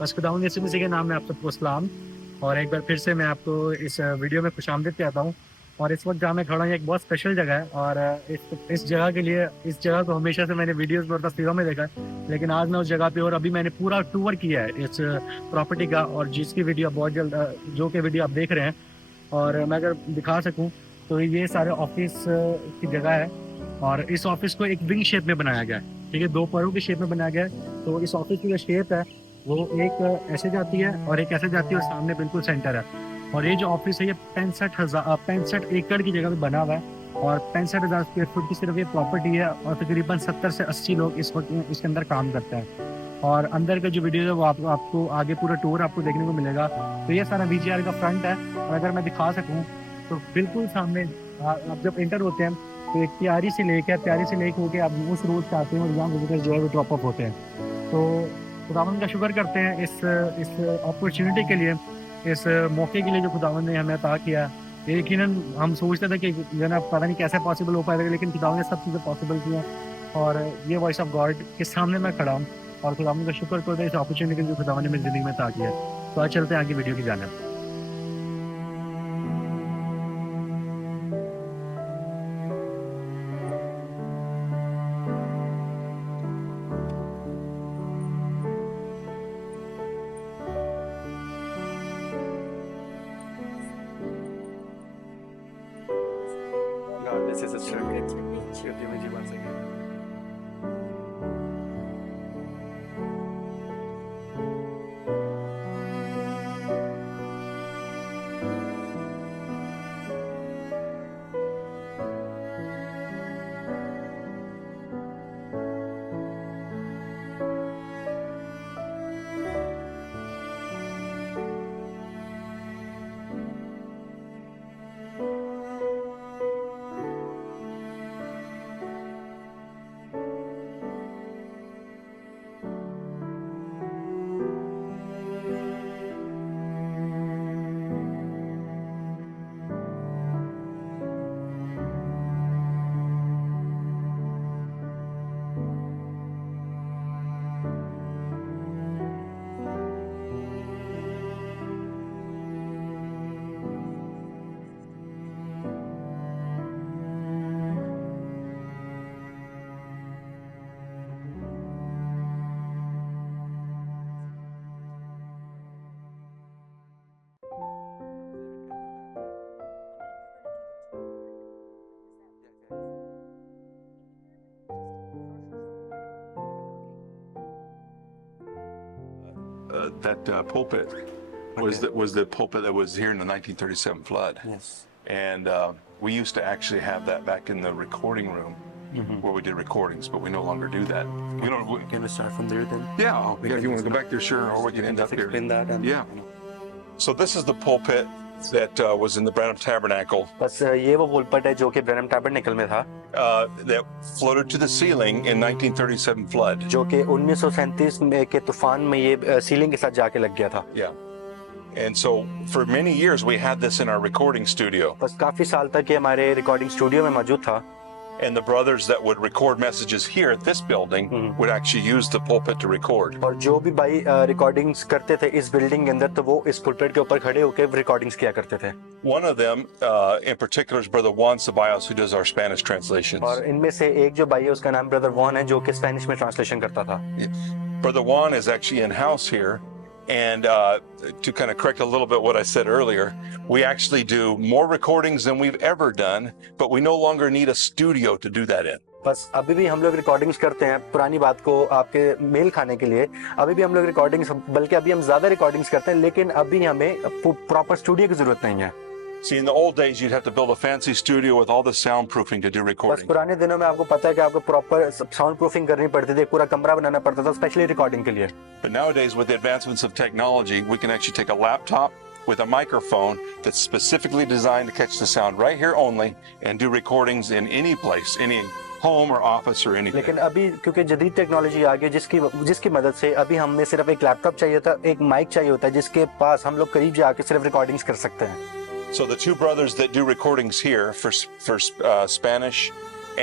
बस खुदावंद यीशु मसीह के नाम में आप सबको सलाम। और एक बार फिर से मैं आपको इस वीडियो में खुशामदीद कहता हूँ। और इस वक्त जहाँ मैं खड़ा हूँ, ये एक बहुत स्पेशल जगह है। और इस जगह के लिए, इस जगह को हमेशा से मैंने वीडियोस में और तस्वीरों में देखा है, लेकिन आज मैं उस जगह पे, और अभी मैंने पूरा टूर किया है इस प्रॉपर्टी का, और जिसकी वीडियो बहुत जल्द जो कि वीडियो आप देख रहे हैं। और मैं अगर दिखा सकूँ तो ये सारे ऑफिस की जगह है। और इस ऑफिस को एक विंग शेप में बनाया गया है, ठीक है, दो परों की शेप में बनाया गया है। तो इस ऑफिस की जो शेप है वो एक ऐसे जाती है और एक ऐसे जाती है, और सामने बिल्कुल सेंटर है। और ये जो ऑफिस है ये 65 एकड़ की जगह पे बना हुआ है। और 65,000 स्क्वायर फुट की सिर्फ ये प्रॉपर्टी है, और तकरीबन 70 से 80 लोग इस वक्त इसके अंदर काम करते हैं। और अंदर का जो वीडियो है वो आपको आगे पूरा टूर आपको देखने को मिलेगा। तो ये सारा VGR का फ्रंट है। और अगर मैं दिखा सकूँ तो बिल्कुल सामने आप जब एंटर होते हैं तो एक प्यारी सी लेक होके आप उस रोड पे आते हैं, और यहाँ विजिटर्स जो है वो ड्रॉप अप होते हैं। तो खुदावंद का शुक्र करते हैं इस अपॉर्चुनिटी के लिए, इस मौके के लिए जो खुदावंद ने हमें अता किया है। ये यकीनन हम सोचते थे कि जो ना पता नहीं कैसे पॉसिबल हो पाएगा, लेकिन खुदावंद ने सब चीज़ें पॉसिबल की हैं। और ये वॉइस ऑफ गॉड के सामने मैं खड़ा हूँ, और खुदावंद का शुक्र करते हैं इस अपॉर्चुनिटी जो खुदावंद ने मेरी ज़िंदगी में अता किया है। तो आज चलते हैं आगे वीडियो की जानिब। God, this is a church. Good image once again. That pulpit was the pulpit that was here in the 1937 flood. Yes. And we used to actually have that back in the recording room where we did recordings, but we no longer do that. We don't. Can we start from there then? Yeah, if you want to go back there, sure, or we can end up here. Explain that. And, Yeah. So this is the pulpit that was in the Branham Tabernacle बस ये वो पुलपट है जो कि Branham tabernacle में था, that floated to the ceiling in 1937 flood. जो कि 1937 में के तूफान में ये सीलिंग के साथ जाके लग गया था। Yeah. And so for many years we had this in our recording studio. बस काफी साल तक ये हमारे रिकॉर्डिंग स्टूडियो में मौजूद था। And the brothers that would record messages here at this building would actually use the pulpit to record. और जो भी भाई रिकॉर्डिंग्स करते थे इस बिल्डिंग के अंदर, तो वो इस पुलपट के ऊपर खड़े होकर रिकॉर्डिंग्स किया करते थे। One of them, in particular, is Brother Juan Ceballos, who does our Spanish translations. और इनमें से एक जो भाई है उसका नाम ब्रदर वॉन है, जो कि स्पेनिश में ट्रांसलेशन करता था। Brother Juan is actually in house here. And to kind of correct a little bit what I said earlier, we actually do more recordings than we've ever done, but we no longer need a studio to do that in. बस अभी भी हम लोग रिकॉर्डिंग्स करते हैं, पुरानी बात को आपके मेल खाने के लिए अभी भी हम लोग रिकॉर्डिंग्स, बल्कि अभी हम ज्यादा रिकॉर्डिंग्स करते हैं, लेकिन अभी हमें प्रॉपर स्टूडियो की जरूरत नहीं है। See, in the old days, you'd have to build a fancy studio with all the soundproofing to do बस recording. पुराने दिनों में आपको पता है कि आपको प्रॉपर साउंड प्रूफिंग करनी पड़ती थी, पूरा कमरा बनाना पड़ता था स्पेशली रिकॉर्डिंग के लिए। But nowadays, with the advancements of technology, we can actually take a laptop with a microphone that's specifically designed to catch the sound right here only and do recordings in any place, any home or office or anything. लेकिन अभी क्योंकि जदीद टेक्नोलॉजी आ गई, जिसकी मदद से अभी हमें सिर्फ एक लैपटॉप चाहिए होता है, एक माइक चाहिए होता है, जिसके पास हम लोग करीब जाके सिर्फ रिकॉर्डिंग्स कर सकते हैं। So the two brothers that do recordings here for Spanish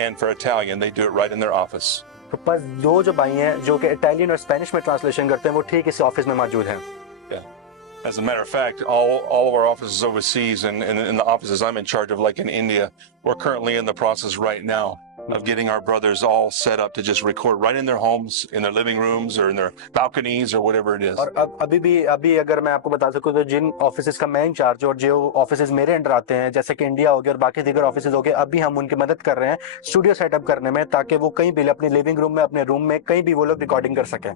and for Italian, they do it right in their office. तो बस दो जो भाई हैं जो कि इटालियन और स्पेनिश में ट्रांसलेशन करते हैं वो ठीक इस ऑफिस में मौजूद हैं। As a matter of fact, all of our offices overseas and in the offices I'm in charge of, like in India, we're currently in the process right now of getting our brothers all set up to just record right in their homes, in their living rooms or in their balconies or whatever it is. और अभी अगर मैं आपको बता सकूं तो जिन ऑफिसेज का मैं इंचार्ज हूं और जो ऑफिसेज मेरे अंडर आते हैं जैसे कि इंडिया हो गया और बाकी दीगर ऑफिसेज हो गए, अभी हम उनकी मदद कर रहे हैं स्टूडियो सेटअप करने में ताकि वो कहीं भी अपने लिविंग रूम में, अपने रूम में, कहीं भी वो लोग रिकॉर्डिंग कर सकें।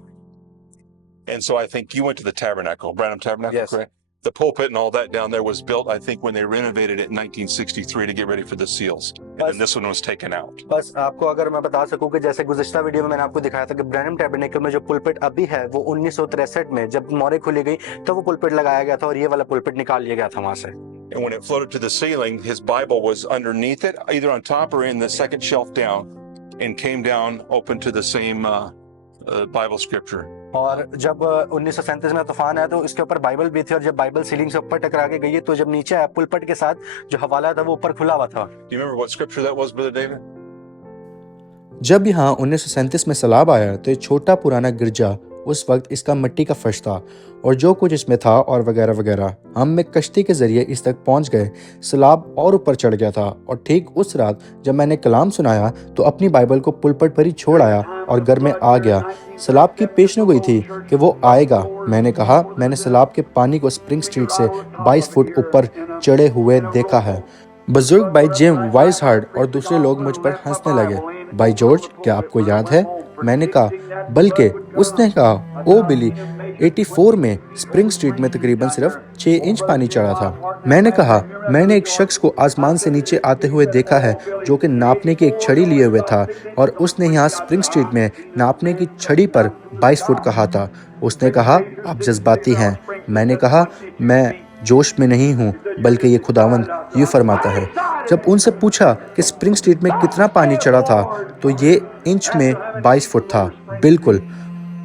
And so I think you went to the tabernacle, Branham Tabernacle, Yes. correct? The pulpit and all that down there was built, I think, when they renovated it in 1963 to get ready for the seals. And then this one was taken out. बस आपको अगर मैं बता सकूं कि जैसे गुज़िश्ता वीडियो में मैंने आपको दिखाया था कि ब्रैनम टैबरनेकल में जो पुलपिट अभी है वो 1963 में जब मोहरें खुली गई तो वो पुलपिट लगाया गया था और ये वाला पुलपिट निकाल लिया गया था वहां से। And when it floated to the ceiling, his Bible was underneath it, either on top or in the second shelf down, and came down open to the same Bible scripture. और जब 1937 में तूफान आया तो इसके ऊपर बाइबल भी थी और जब बाइबल सीलिंग से ऊपर टकरा के गई तो जब नीचे आया पुलपट के साथ जो हवाला था वो ऊपर खुला हुआ था। Do you remember what scripture that was, Brother David? जब यहाँ 1937 में सैलाब आया तो ये छोटा पुराना गिरजा उस वक्त इसका मिट्टी का फर्श था और जो कुछ इसमें था और वगैरह वगैरह। हम एक कश्ती के जरिए इस तक पहुंच गए। सैलाब और ऊपर चढ़ गया था और ठीक उस रात जब मैंने कलाम सुनाया तो अपनी बाइबल को पुलपट पर ही छोड़ आया और घर में आ गया। सैलाब की पेशनगोई थी कि वो आएगा। मैंने कहा मैंने सैलाब के पानी को स्प्रिंग स्ट्रीट से 22 फुट ऊपर चढ़े हुए देखा है। बुजुर्ग भाई जेम वाइस हार्ड और दूसरे लोग मुझ पर हंसने लगे। भाई जॉर्ज, क्या आपको याद है? मैंने कहा, बल्कि उसने कहा, ओ बिली, 84 में स्प्रिंग स्ट्रीट में तकरीबन सिर्फ 6 इंच पानी चढ़ा था। मैंने कहा, मैंने एक शख्स को आसमान से नीचे आते हुए देखा है जो कि नापने की एक छड़ी लिए हुए था और उसने यहाँ स्प्रिंग स्ट्रीट में नापने की छड़ी पर 22 फुट कहा था। उसने कहा, आप जज्बाती हैं। मैंने कहा, मैं जोश में नहीं हूँ, बल्कि ये खुदावंद यूँ फरमाता है। जब उनसे पूछा कि स्प्रिंग स्ट्रीट में कितना पानी चढ़ा था तो ये इंच में 22 फुट था। बिल्कुल।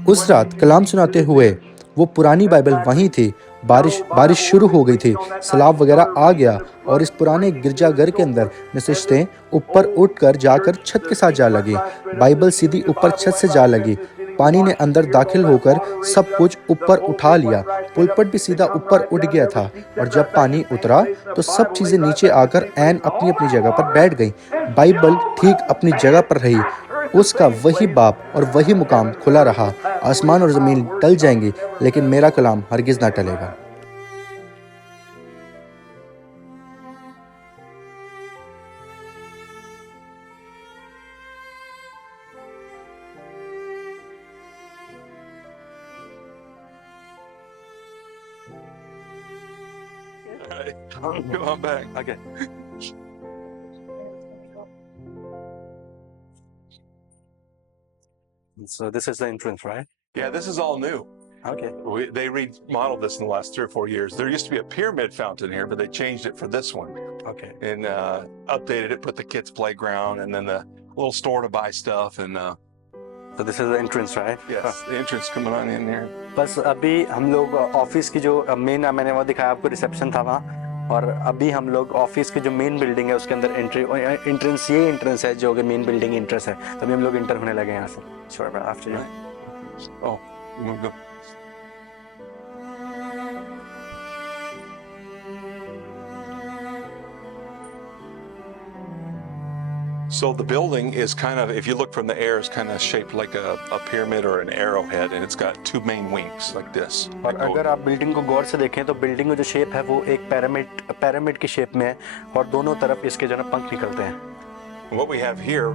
उस रात कलाम सुनाते हुए वो पुरानी बाइबल वहीं थी। बारिश शुरू हो गई थी, सैलाब वगैरह आ गया और इस पुराने गिरजाघर के अंदर नशिस्तें ऊपर उठकर जाकर छत के साथ जा लगी। बाइबल सीधी ऊपर छत से जा लगी। पानी ने अंदर दाखिल होकर सब कुछ ऊपर उठा लिया। पुलपट भी सीधा ऊपर उठ गया था और जब पानी उतरा तो सब चीजें नीचे आकर ऐन अपनी अपनी जगह पर बैठ गईं। बाइबल ठीक अपनी जगह पर रही। उसका वही बाप और वही मुकाम खुला रहा। आसमान और ज़मीन टल जाएंगी लेकिन मेरा कलाम हरगिज़ ना टलेगा। Come on back. Okay. So this is the entrance, right? Yeah, this is all new. Okay. They remodeled this in the last 3 or 4 years. There used to be a pyramid fountain here, but they changed it for this one Okay. and updated it, put the kids' playground and then the little store to buy stuff. And So this is the entrance, right? yes, the entrance coming on in here. बस अभी हम लोग ऑफिस की जो मेन मैंने वो दिखाया आपको रिसेप्शन था वहाँ, और अभी हम लोग ऑफिस की जो मेन बिल्डिंग है उसके अंदर एंट्रेंस ये एंट्रेंस है जो कि मेन बिल्डिंग एंट्रेंस है। तभी हम लोग इंटर होने लगे यहाँ से। Sure, after you. Oh, you want to go? So the building is kind of, if you look from the air, it's kind of shaped like a pyramid or an arrowhead, and it's got 2 main wings like this. और अगर आप बिल्डिंग को गौर से देखें तो बिल्डिंग की जो शेप है वो एक पिरामिड की शेप में है और दोनों तरफ इसके जो है पंख निकलते हैं। What we have here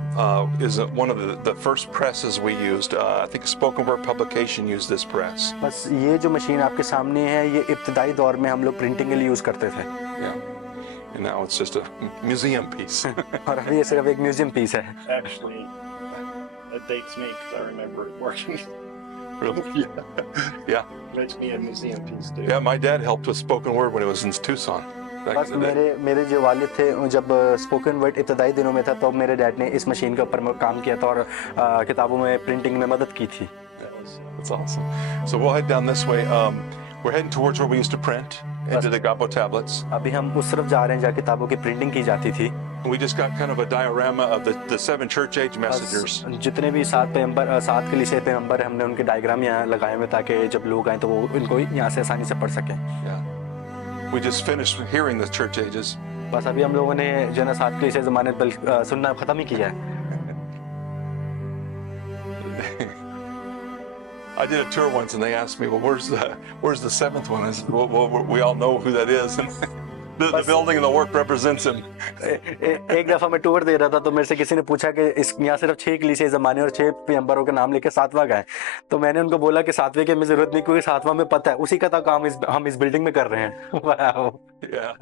is one of the first presses we used. I think Spoken Word Publication used this press. बस ये जो मशीन आपके सामने है ये इब्तिदाई दौर में हम लोग प्रिंटिंग के लिए यूज करते थे। Yeah. And now it's just a museum piece. और अभी ये सिर्फ एक म्यूजियम पीस है। Actually, that dates me because I remember it working. Really? Yeah. Makes me a museum piece too. Yeah, my dad helped with spoken word when it was in Tucson. back बस in the day. मेरे जो वालिद थे जब spoken word इब्तदाई दिनों में था तो मेरे डैड ने इस मशीन के ऊपर काम किया था और किताबों में प्रिंटिंग में मदद की थी। That's awesome. So we'll head down this way. We're heading towards where we used to print into the Gabo tablets. अभी हम उस तरफ जा रहे हैं जहाँ किताबों की प्रिंटिंग की जाती थी। We just got kind of a diorama of the 7 church age messengers. बस जितने भी 7 कलीसिया पैगंबर हमने उनके डायग्राम यहाँ लगाए हुए ताकि जब लोग आए तो वो इनको यहाँ से आसानी से पढ़ सकें। Yeah. We just finished hearing the church ages. बस अभी हम लोगों ने जो है ना 7 कलीसिया ज़माने सुनना ख़त्म ही किया है। I did a tour once and they asked me, well, where's the 7th one? I said, well, we all know who that is. And the building and the work represents him. एक दफ़ा मैं टूर दे रहा था तो मेरे से किसी ने पूछा कि इस यहाँ सिर्फ 6 कलीसिया ज़माने और 6 पैगंबरों के नाम लेके 7वां का है। तो मैंने उनको बोला कि 7वें की हमें ज़रूरत नहीं क्योंकि 7वां में पता है उसी का तो काम हम इस बिल्डिंग में कर रहे हैं। वाह। Yeah.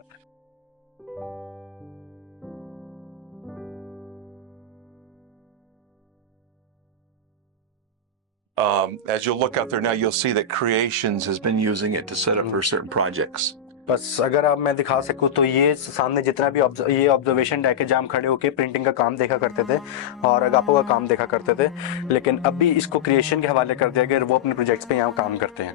As you'll look out there now, you'll see that Creations has been using it to set up for certain projects. बस अगर आप मैं दिखा सकूँ तो ये सामने जितना भी ये ऑब्जर्वेशन डेक है जहाँ हम खड़े होकर प्रिंटिंग का काम देखा करते थे और अगापो का काम देखा करते थे, लेकिन अभी इसको क्रिएशन के हवाले कर दिया गया, वो अपने प्रोजेक्ट्स पे यहाँ काम करते हैं।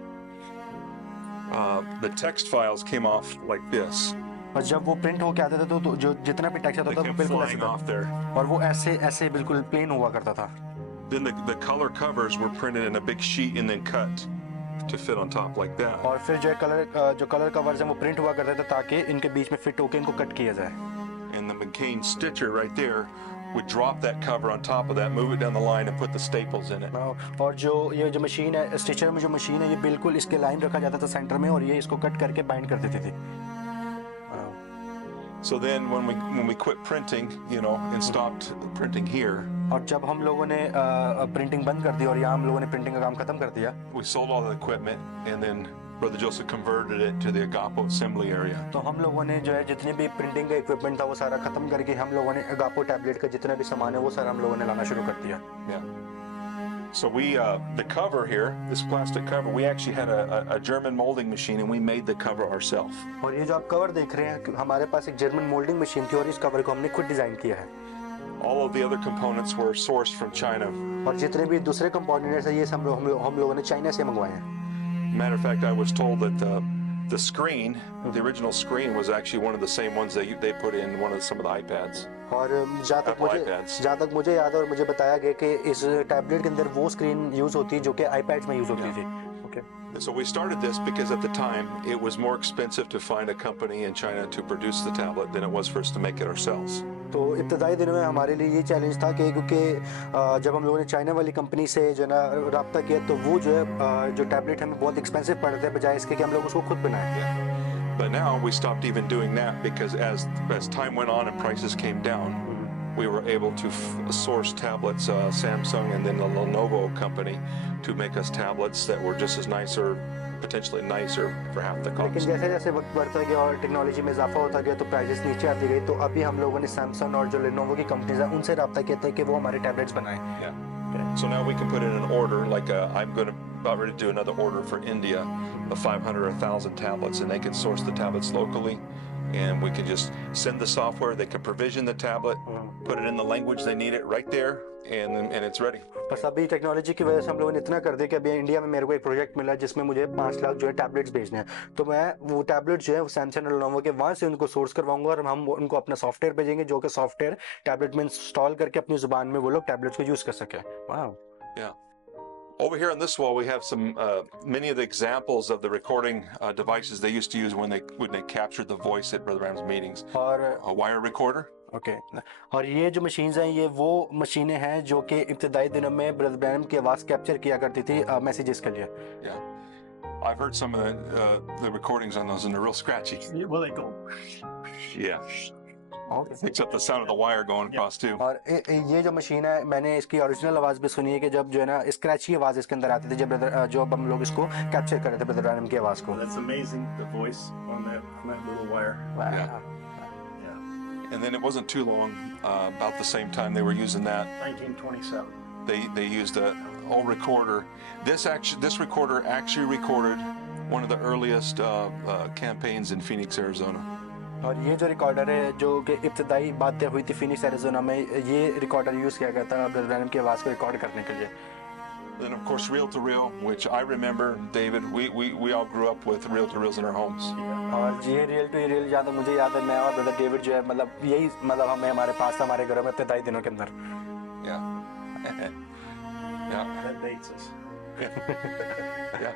The text files came off like this. बस जब वो प्रिंट होके आते थे तो जो जितना भी टेक्स्ट आता They था वो kept बिल्कुल ऐसे flying था off there. और वो ऐसे ऐसे बिल्कुल प्लेन हुआ करता था। Then the color covers were printed in a big sheet and then cut to fit on top like that. और फिर जो कलर कवर्स हैं वो प्रिंट हुआ करते थे ताकि इनके बीच में फिट होके इनको कट किया जाए। And the McCain stitcher right there would drop that cover on top of that, move it down the line, and put the staples in it. और ये जो मशीन है स्टिचर में जो मशीन है ये बिल्कुल इसके लाइन रखा जाता था सेंटर में और ये इसको कट करके बाइंड कर देती थी। So then when we quit printing, and stopped printing here, और जब हम लोगों ने प्रिंटिंग बंद कर दी और यहाँ हम लोगों ने प्रिंटिंग का काम खत्म कर दिया, we sold all the equipment and then Brother Joseph converted it to the Agapo assembly area. तो हम लोगों ने जो है जितने भी प्रिंटिंग का इक्विपमेंट था वो सारा खत्म करके हम लोगों ने अगापो टैबलेट का जितना भी सामान है वो सारा हम लोगों ने लाना शुरू कर दिया। Yeah. So the cover here, this plastic cover, we actually had a German molding machine and we made the cover ourselves. और ये जो आप कवर देख रहे हैं हमारे पास एक जर्मन मोल्डिंग मशीन थी और इस कवर को हमने खुद डिजाइन किया है। All of the other components were sourced from China. और जितने भी दूसरे कंपोनेंट्स हैं ये हम लोगों ने चाइना से मंगवाए हैं। Matter of fact, I was told that the screen, the original screen, was actually one of the same ones they put in some of the iPads. और जहाँ तक मुझे याद है और मुझे बताया गया कि इस टैबलेट के अंदर वो स्क्रीन यूज होती है जो कि iPads में यूज होती थी। So we started this because at the time it was more expensive to find a company in China to produce the tablet than it was for us to make it ourselves. तो इब्तदाई दिनों में हमारे लिए ये चैलेंज था कि क्योंकि जब हम लोगों ने चाइना वाली कंपनी से जो ना राब्ता किया तो वो जो है जो टैबलेट हमें बहुत एक्सपेंसिव पड़ रहे थे बजाय इसके कि हम लोग उसको खुद बनाएं। But now we stopped even doing that because as time went on and prices came down, we were able to source tablets, Samsung and then the Lenovo company, to make us tablets that were just as nice or potentially nicer for half the cost. लेकिन जैसे जैसे वक्त बढ़ता गया और टेक्नोलॉजी में इजाफा होता गया तो प्राइसेस नीचे आती गई, तो अभी हम लोगों ने सैमसंग और जो लेनोवो की कंपनीज हैं उनसे राब्ता किया था कि वो हमारे टैबलेट्स बनाएं। Yeah. So now we can put in an order, like I'm about ready to do another order for India of 500 or 1,000 tablets, and they can source the tablets locally, and we can just send the software. They can provision the tablet, put it in the language they need it right there, and it's ready. बस अभी टेक्नोलॉजी की वजह से हम लोगों ने इतना कर दिया कि अभी इंडिया में मेरे को एक प्रोजेक्ट मिला जिसमें मुझे 5 लाख जो है टैबलेट्स भेजने हैं, तो मैं वो टैबलेट जो है वो सैमसंग और लेनोवो के वहाँ से उनको सोर्स करवाऊंगा और हम उनको अपना सॉफ्टवेयर भेजेंगे जो कि सॉफ्टवेयर टैबलेट में इंस्टॉल करके अपनी जुबान में वो लोग टैबलेट्स को यूज कर सके। वाह। Yeah. Over here on this wall, we have some many of the examples of the recording devices they used to use when they captured the voice at Brother Branham's meetings. और A wire recorder. ओके और ये जो मशीन्स हैं ये वो मशीनें हैं जो कि इब्तदाई दिनों में ब्रदर ब्रैनम की आवाज़ कैप्चर किया करती थी मैसेजेस के लिए। Yeah. I've heard some of the recordings on those and they're real scratchy. Well, they go. Yeah. It picks up the sound of the wire going across too. और ये जो मशीन है मैंने इसकी ओरिजिनल आवाज़ भी सुनी है कि जब जो है ना स्क्रैची आवाज़ इसके अंदर आती थी जब हम लोग इसको कैप्चर कर रहे थे ब्रदर ब्रैनम की आवाज़ को। That's amazing, the voice on that little wire. Yeah. And then it wasn't too long, about the same time they were using that. 1927. They used a old recorder. This recorder actually recorded one of the earliest campaigns in Phoenix, Arizona. और ये जो रिकॉर्डर है जो कि इब्तदाई बातें हुई थी फिनिक्स एरिज़ोना में, ये रिकॉर्डर यूज़ किया गया था ब्रदर ब्रैनम की आवाज़ को रिकॉर्ड करने के लिए। Then of course reel to reel, which I remember, David, we all grew up with reel to reels in our homes. और ये रियल टू रियल याद है, मुझे याद है मैं और ब्रदर डेविड जो है मतलब यही मतलब हमें हमारे पास था हमारे घरों में इब्तदाई दिनों के अंदर. Yeah. Yeah. That dates us. Yeah.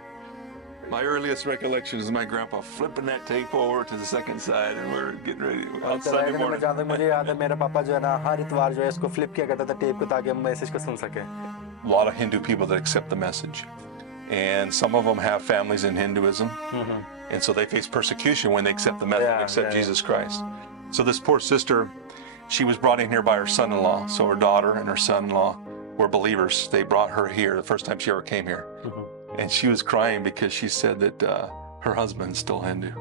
My earliest recollection is my grandpa flipping that tape over to the second side and we're getting ready on Sunday में morning. जहाँ तक मुझे याद है मेरा पापा जो है ना हर इतवार जो है इसको फ्लिप किया करता था टेप को ताकि हम मैसेज को सुन सके. A lot of Hindu people that accept the message. And some of them have families in Hinduism. And so they face persecution when they accept the message, accept Jesus Christ. So this poor sister, she was brought in here by her son-in-law. So her daughter and her son-in-law were believers. They brought her here the first time she ever came here. And she was crying because she said that her husband's still Hindu.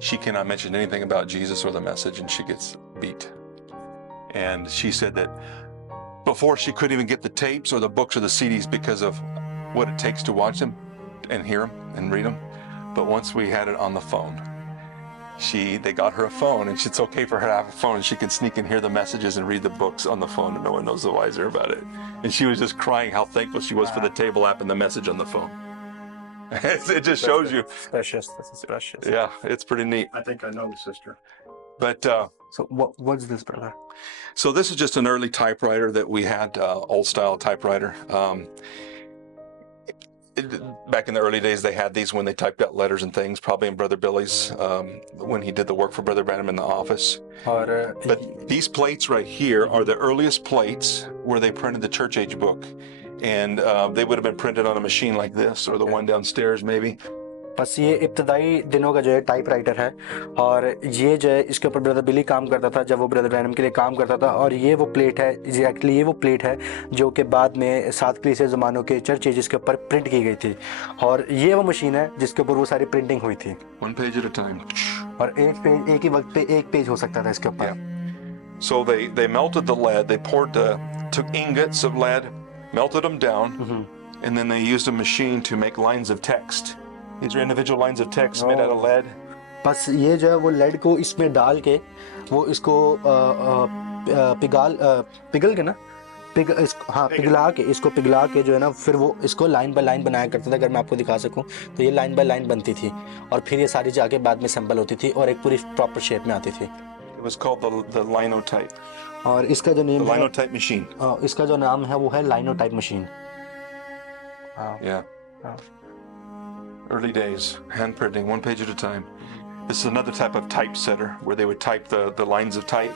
She cannot mention anything about Jesus or the message, and she gets beat. And she said that before she couldn't even get the tapes or the books or the CDs because of what it takes to watch them and hear them and read them. But once we had it on the phone, they got her a phone, and it's okay for her to have a phone, and she can sneak and hear the messages and read the books on the phone, and no one knows the wiser about it. And she was just crying how thankful she was for the table app and the message on the phone. It just shows you. Precious, this is precious. Yeah, it's pretty neat. I think I know the sister. But So what's this, brother? so this is just an early typewriter that we had, old style typewriter. Back in the early days, they had these when they typed out letters and things, probably in Brother Billy's, when he did the work for Brother Branham in the office. और But these plates right here are the earliest plates where they printed the church age book. And they would have been printed on a machine like this, or the one downstairs maybe. बस ये इब्तदाई दिनों का जो है type writer है और ये जो है इसके ऊपर ब्रदर बिली काम करता था जब वो ब्रदर ब्रैनम के लिए काम करता था. और ये वो प्लेट है, एग्जैक्टली ये वो प्लेट है जो कि बाद में 7 कलीसिया ज़मानों के चर्च एजेस के ऊपर प्रिंट की गई थी. और ये वो मशीन है जिसके ऊपर वो सारी प्रिंटिंग हुई थी. One page at a time. और एक ही वक्त पे एक पेज हो सकता था इसके ऊपर. So they melted the lead, they took ingots of lead, melted them down, and then they used a machine to make lines of text. These are individual lines of text made out of lead. बस ये जो है वो लेड को इसमें डाल के वो इसको पिघल के ना पिघला के इसको पिघला के जो है ना फिर वो इसको लाइन बाय लाइन बनाया करता था. अगर मैं आपको दिखा सकूं तो ये लाइन बाय लाइन बनती थी और फिर ये सारी जाके बाद में असेंबल होती थी और एक पूरी प्रॉपर शेप में आती थी. It was called the linotype. और इसका जो The नेम है linotype machine. इसका जो नाम है वो है लाइनोटाइप machine. Yeah. Early days, hand printing, one page at a time. This is another type of typesetter where they would type the lines of type,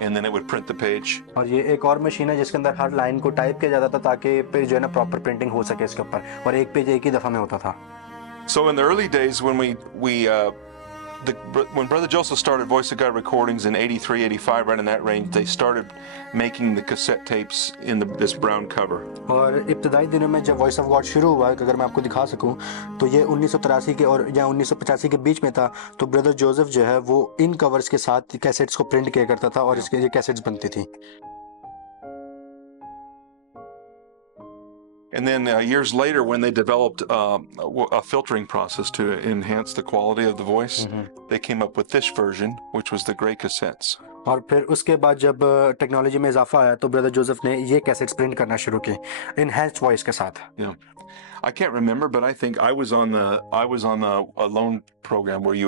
and then it would print the page. और ये एक और मशीन है जिसके अंदर हर लाइन को टाइप किया जाता था ताकि पेज जो है ना प्रॉपर प्रिंटिंग हो सके इसके ऊपर और एक पेज एक ही दफा में होता था. So in the early days when when Brother Joseph started Voice of God recordings in 83, 85, right in that range, they started making the cassette tapes in this brown cover. और इब्तदाई दिनों में जब वॉइस ऑफ गॉड शुरू हुआ अगर मैं आपको दिखा सकूं तो ये 1983 के और या 1985 के बीच में था. तो ब्रदर जोसेफ जो है वो इन कवर्स के साथ कैसेट्स को प्रिंट किया करता था और इसके ये कैसेट्स बनती थी. And then years later, when they developed a filtering process to enhance the quality of the voice, they came up with this version, which was the gray cassettes. और फिर उसके बाद जब टेक्नोलॉजी में इजाफा आया तो ब्रदर जोसेफ ने ये कैसेट्स प्रिंट करना शुरू किए इनहैंस्ड वॉइस के साथ. Yeah, I can't remember, but I think I was on a loan program where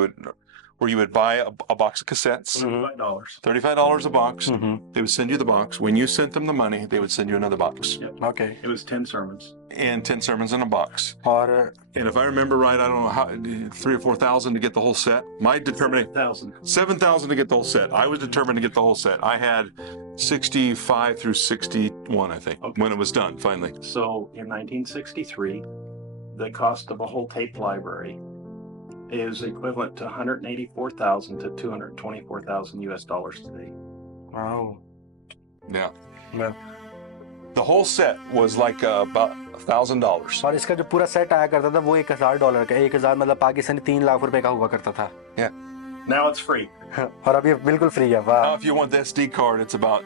you would buy a box of cassettes, $35. $35 a box. They would send you the box. When you sent them the money, they would send you another box. Yep. Okay. It was 10 sermons. And 10 sermons in a box. और And if I remember right, I don't know how, 3,000 or 4,000 to get the whole set. My determination, 1,000. 7,000 to get the whole set. I was determined to get the whole set. I had 65 through 61, I think, when it was done finally. So in 1963, the cost of a whole tape library is equivalent to $184,000 to $224,000 US dollars today. wow. Yeah. Yeah. The whole set was like about $1,000. और इसका जो पूरा सेट आया करता था वो $1,000 का 1,000 मतलब पाकिस्तानी 3 लाख रुपए का हुआ करता था. Now it's free. और अभी बिल्कुल फ्री है. वाह. Now, if you want the SD card, it's about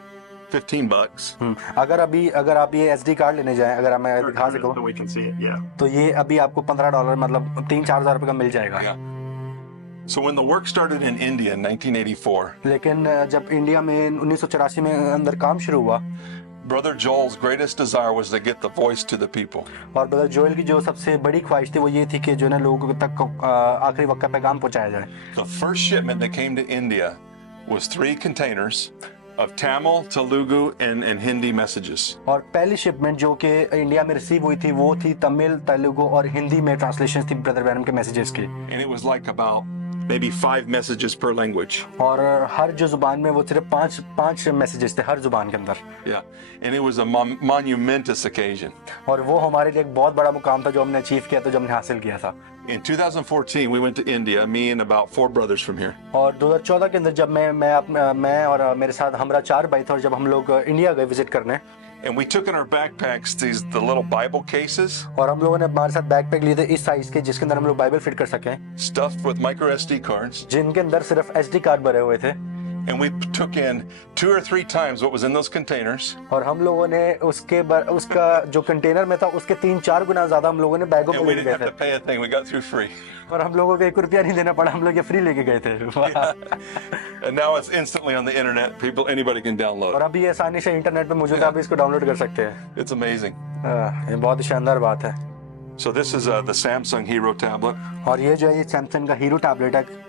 $15. अगर आप ये SD कार्ड लेने जाएं अगर मैं दिखा सकूं So we can see it, yeah. तो ये अभी आपको $15 मतलब 3-4 हज़ार रुपए का मिल जाएगा. Yeah. So when the work started in India in 1984, लेकिन जब इंडिया में 1984 में अंदर काम शुरू हुआ Brother Joel's greatest desire was to get the voice to the people. और ब्रदर जोएल की जो सबसे बड़ी ख्वाहिश थी वो ये थी कि जो ना लोगों तक आखिरी वक्त का पैगाम पहुंचाया जाए। The first shipment that came to India was 3 containers of Tamil, Telugu, and Hindi messages. और पहली शिपमेंट जो कि इंडिया में रिसीव हुई थी वो थी तमिल, तेलुगु और हिंदी में ट्रांसलेशन थी ब्रदर ब्रैनम के मैसेजेस की। And it was like about maybe 5 messages per language. और हर जो जुबान में वो सिर्फ पांच मैसेजेस थे हर जुबान के अंदर। Yeah. And it was a monumentous occasion. और वो हमारे लिए एक बहुत बड़ा मुकाम था जो हमने अचीव किया था, जो हमने हासिल किया था। In 2014, we went to India, me and about 4 brothers from here. और 2014 के अंदर जब मैं और मेरे साथ हमारा 4 भाई थे और जब हम लोग इंडिया गए विजिट करने, And we took in our backpacks the little Bible cases और हम लोगों ने हमारे साथ बैकपैक लिए थे इस साइज के जिसके अंदर हम लोग बाइबल फिट कर सकें, stuffed with micro SD cards. जिनके अंदर सिर्फ SD कार्ड भरे हुए थे। And we took in 2 or 3 times what was in those containers. और हम लोगों ने उसका जो कंटेनर में था उसके 3-4 गुना ज्यादा हम लोगों ने बैगों में And we लेके didn't गए have to थे। pay a thing. We got through free. और हम लोगों को 1 रुपया नहीं देना पड़ा, हम लोग ये फ्री लेके गए थे। And now it's instantly on the internet. Anybody can और download. अभी ये आसानी से इंटरनेट पे मौजूद है, आप इसको डाउनलोड कर सकते हैं। It's amazing. ये बहुत ही शानदार बात है। So this is the Samsung Hero tablet. और ये जो है ये सैमसंग का हीरो टैबलेट है।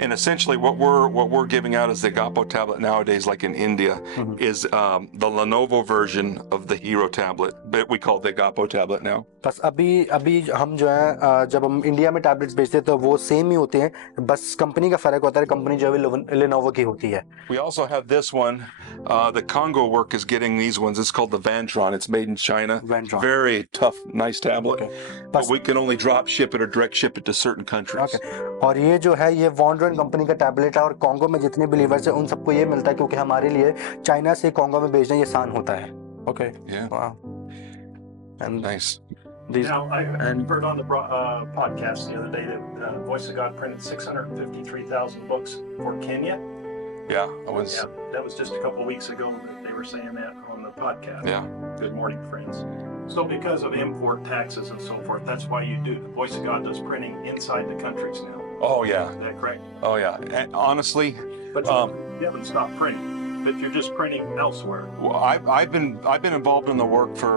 And essentially what we're giving out as the Agapo tablet nowadays, like in India, is the Lenovo version of the Hero tablet, but we call it the Agapo tablet now. बस अभी हम जो है जब हम इंडिया में टैबलेट्स बेचते हैं तो वो सेम ही होते हैं, बस कंपनी का फर्क होता है, कंपनी जो है लेनोवो की होती है। We also have this one. The Congo work is getting these ones. It's called the Vantron. It's made in China. Vantron. Very tough, nice tablet. Okay. But we can only drop ship it or direct ship it to certain countries. और ये जो है ये वॉन्ड्रॉन कंपनी का टैबलेट है और कॉन्गो में जितने बिलीवर्स हैं उन सबको ये मिलता है क्योंकि हमारे लिए चाइना से कॉन्गो में भेजना ये आसान होता है। Okay Yeah. And Nice. these Now, I heard on the podcast the other day that Voice of God printed 653,000 books for Kenya. Yeah, I was. Yeah, that was just a couple of weeks ago that they were saying that on the podcast. Yeah. Good morning, friends. So because of import taxes and so forth, that's why you do. The Voice of God does printing inside the countries now. Oh yeah. Is that correct? Oh yeah. And honestly, But you haven't stopped printing. But you're just printing elsewhere. well, I've been involved in the work for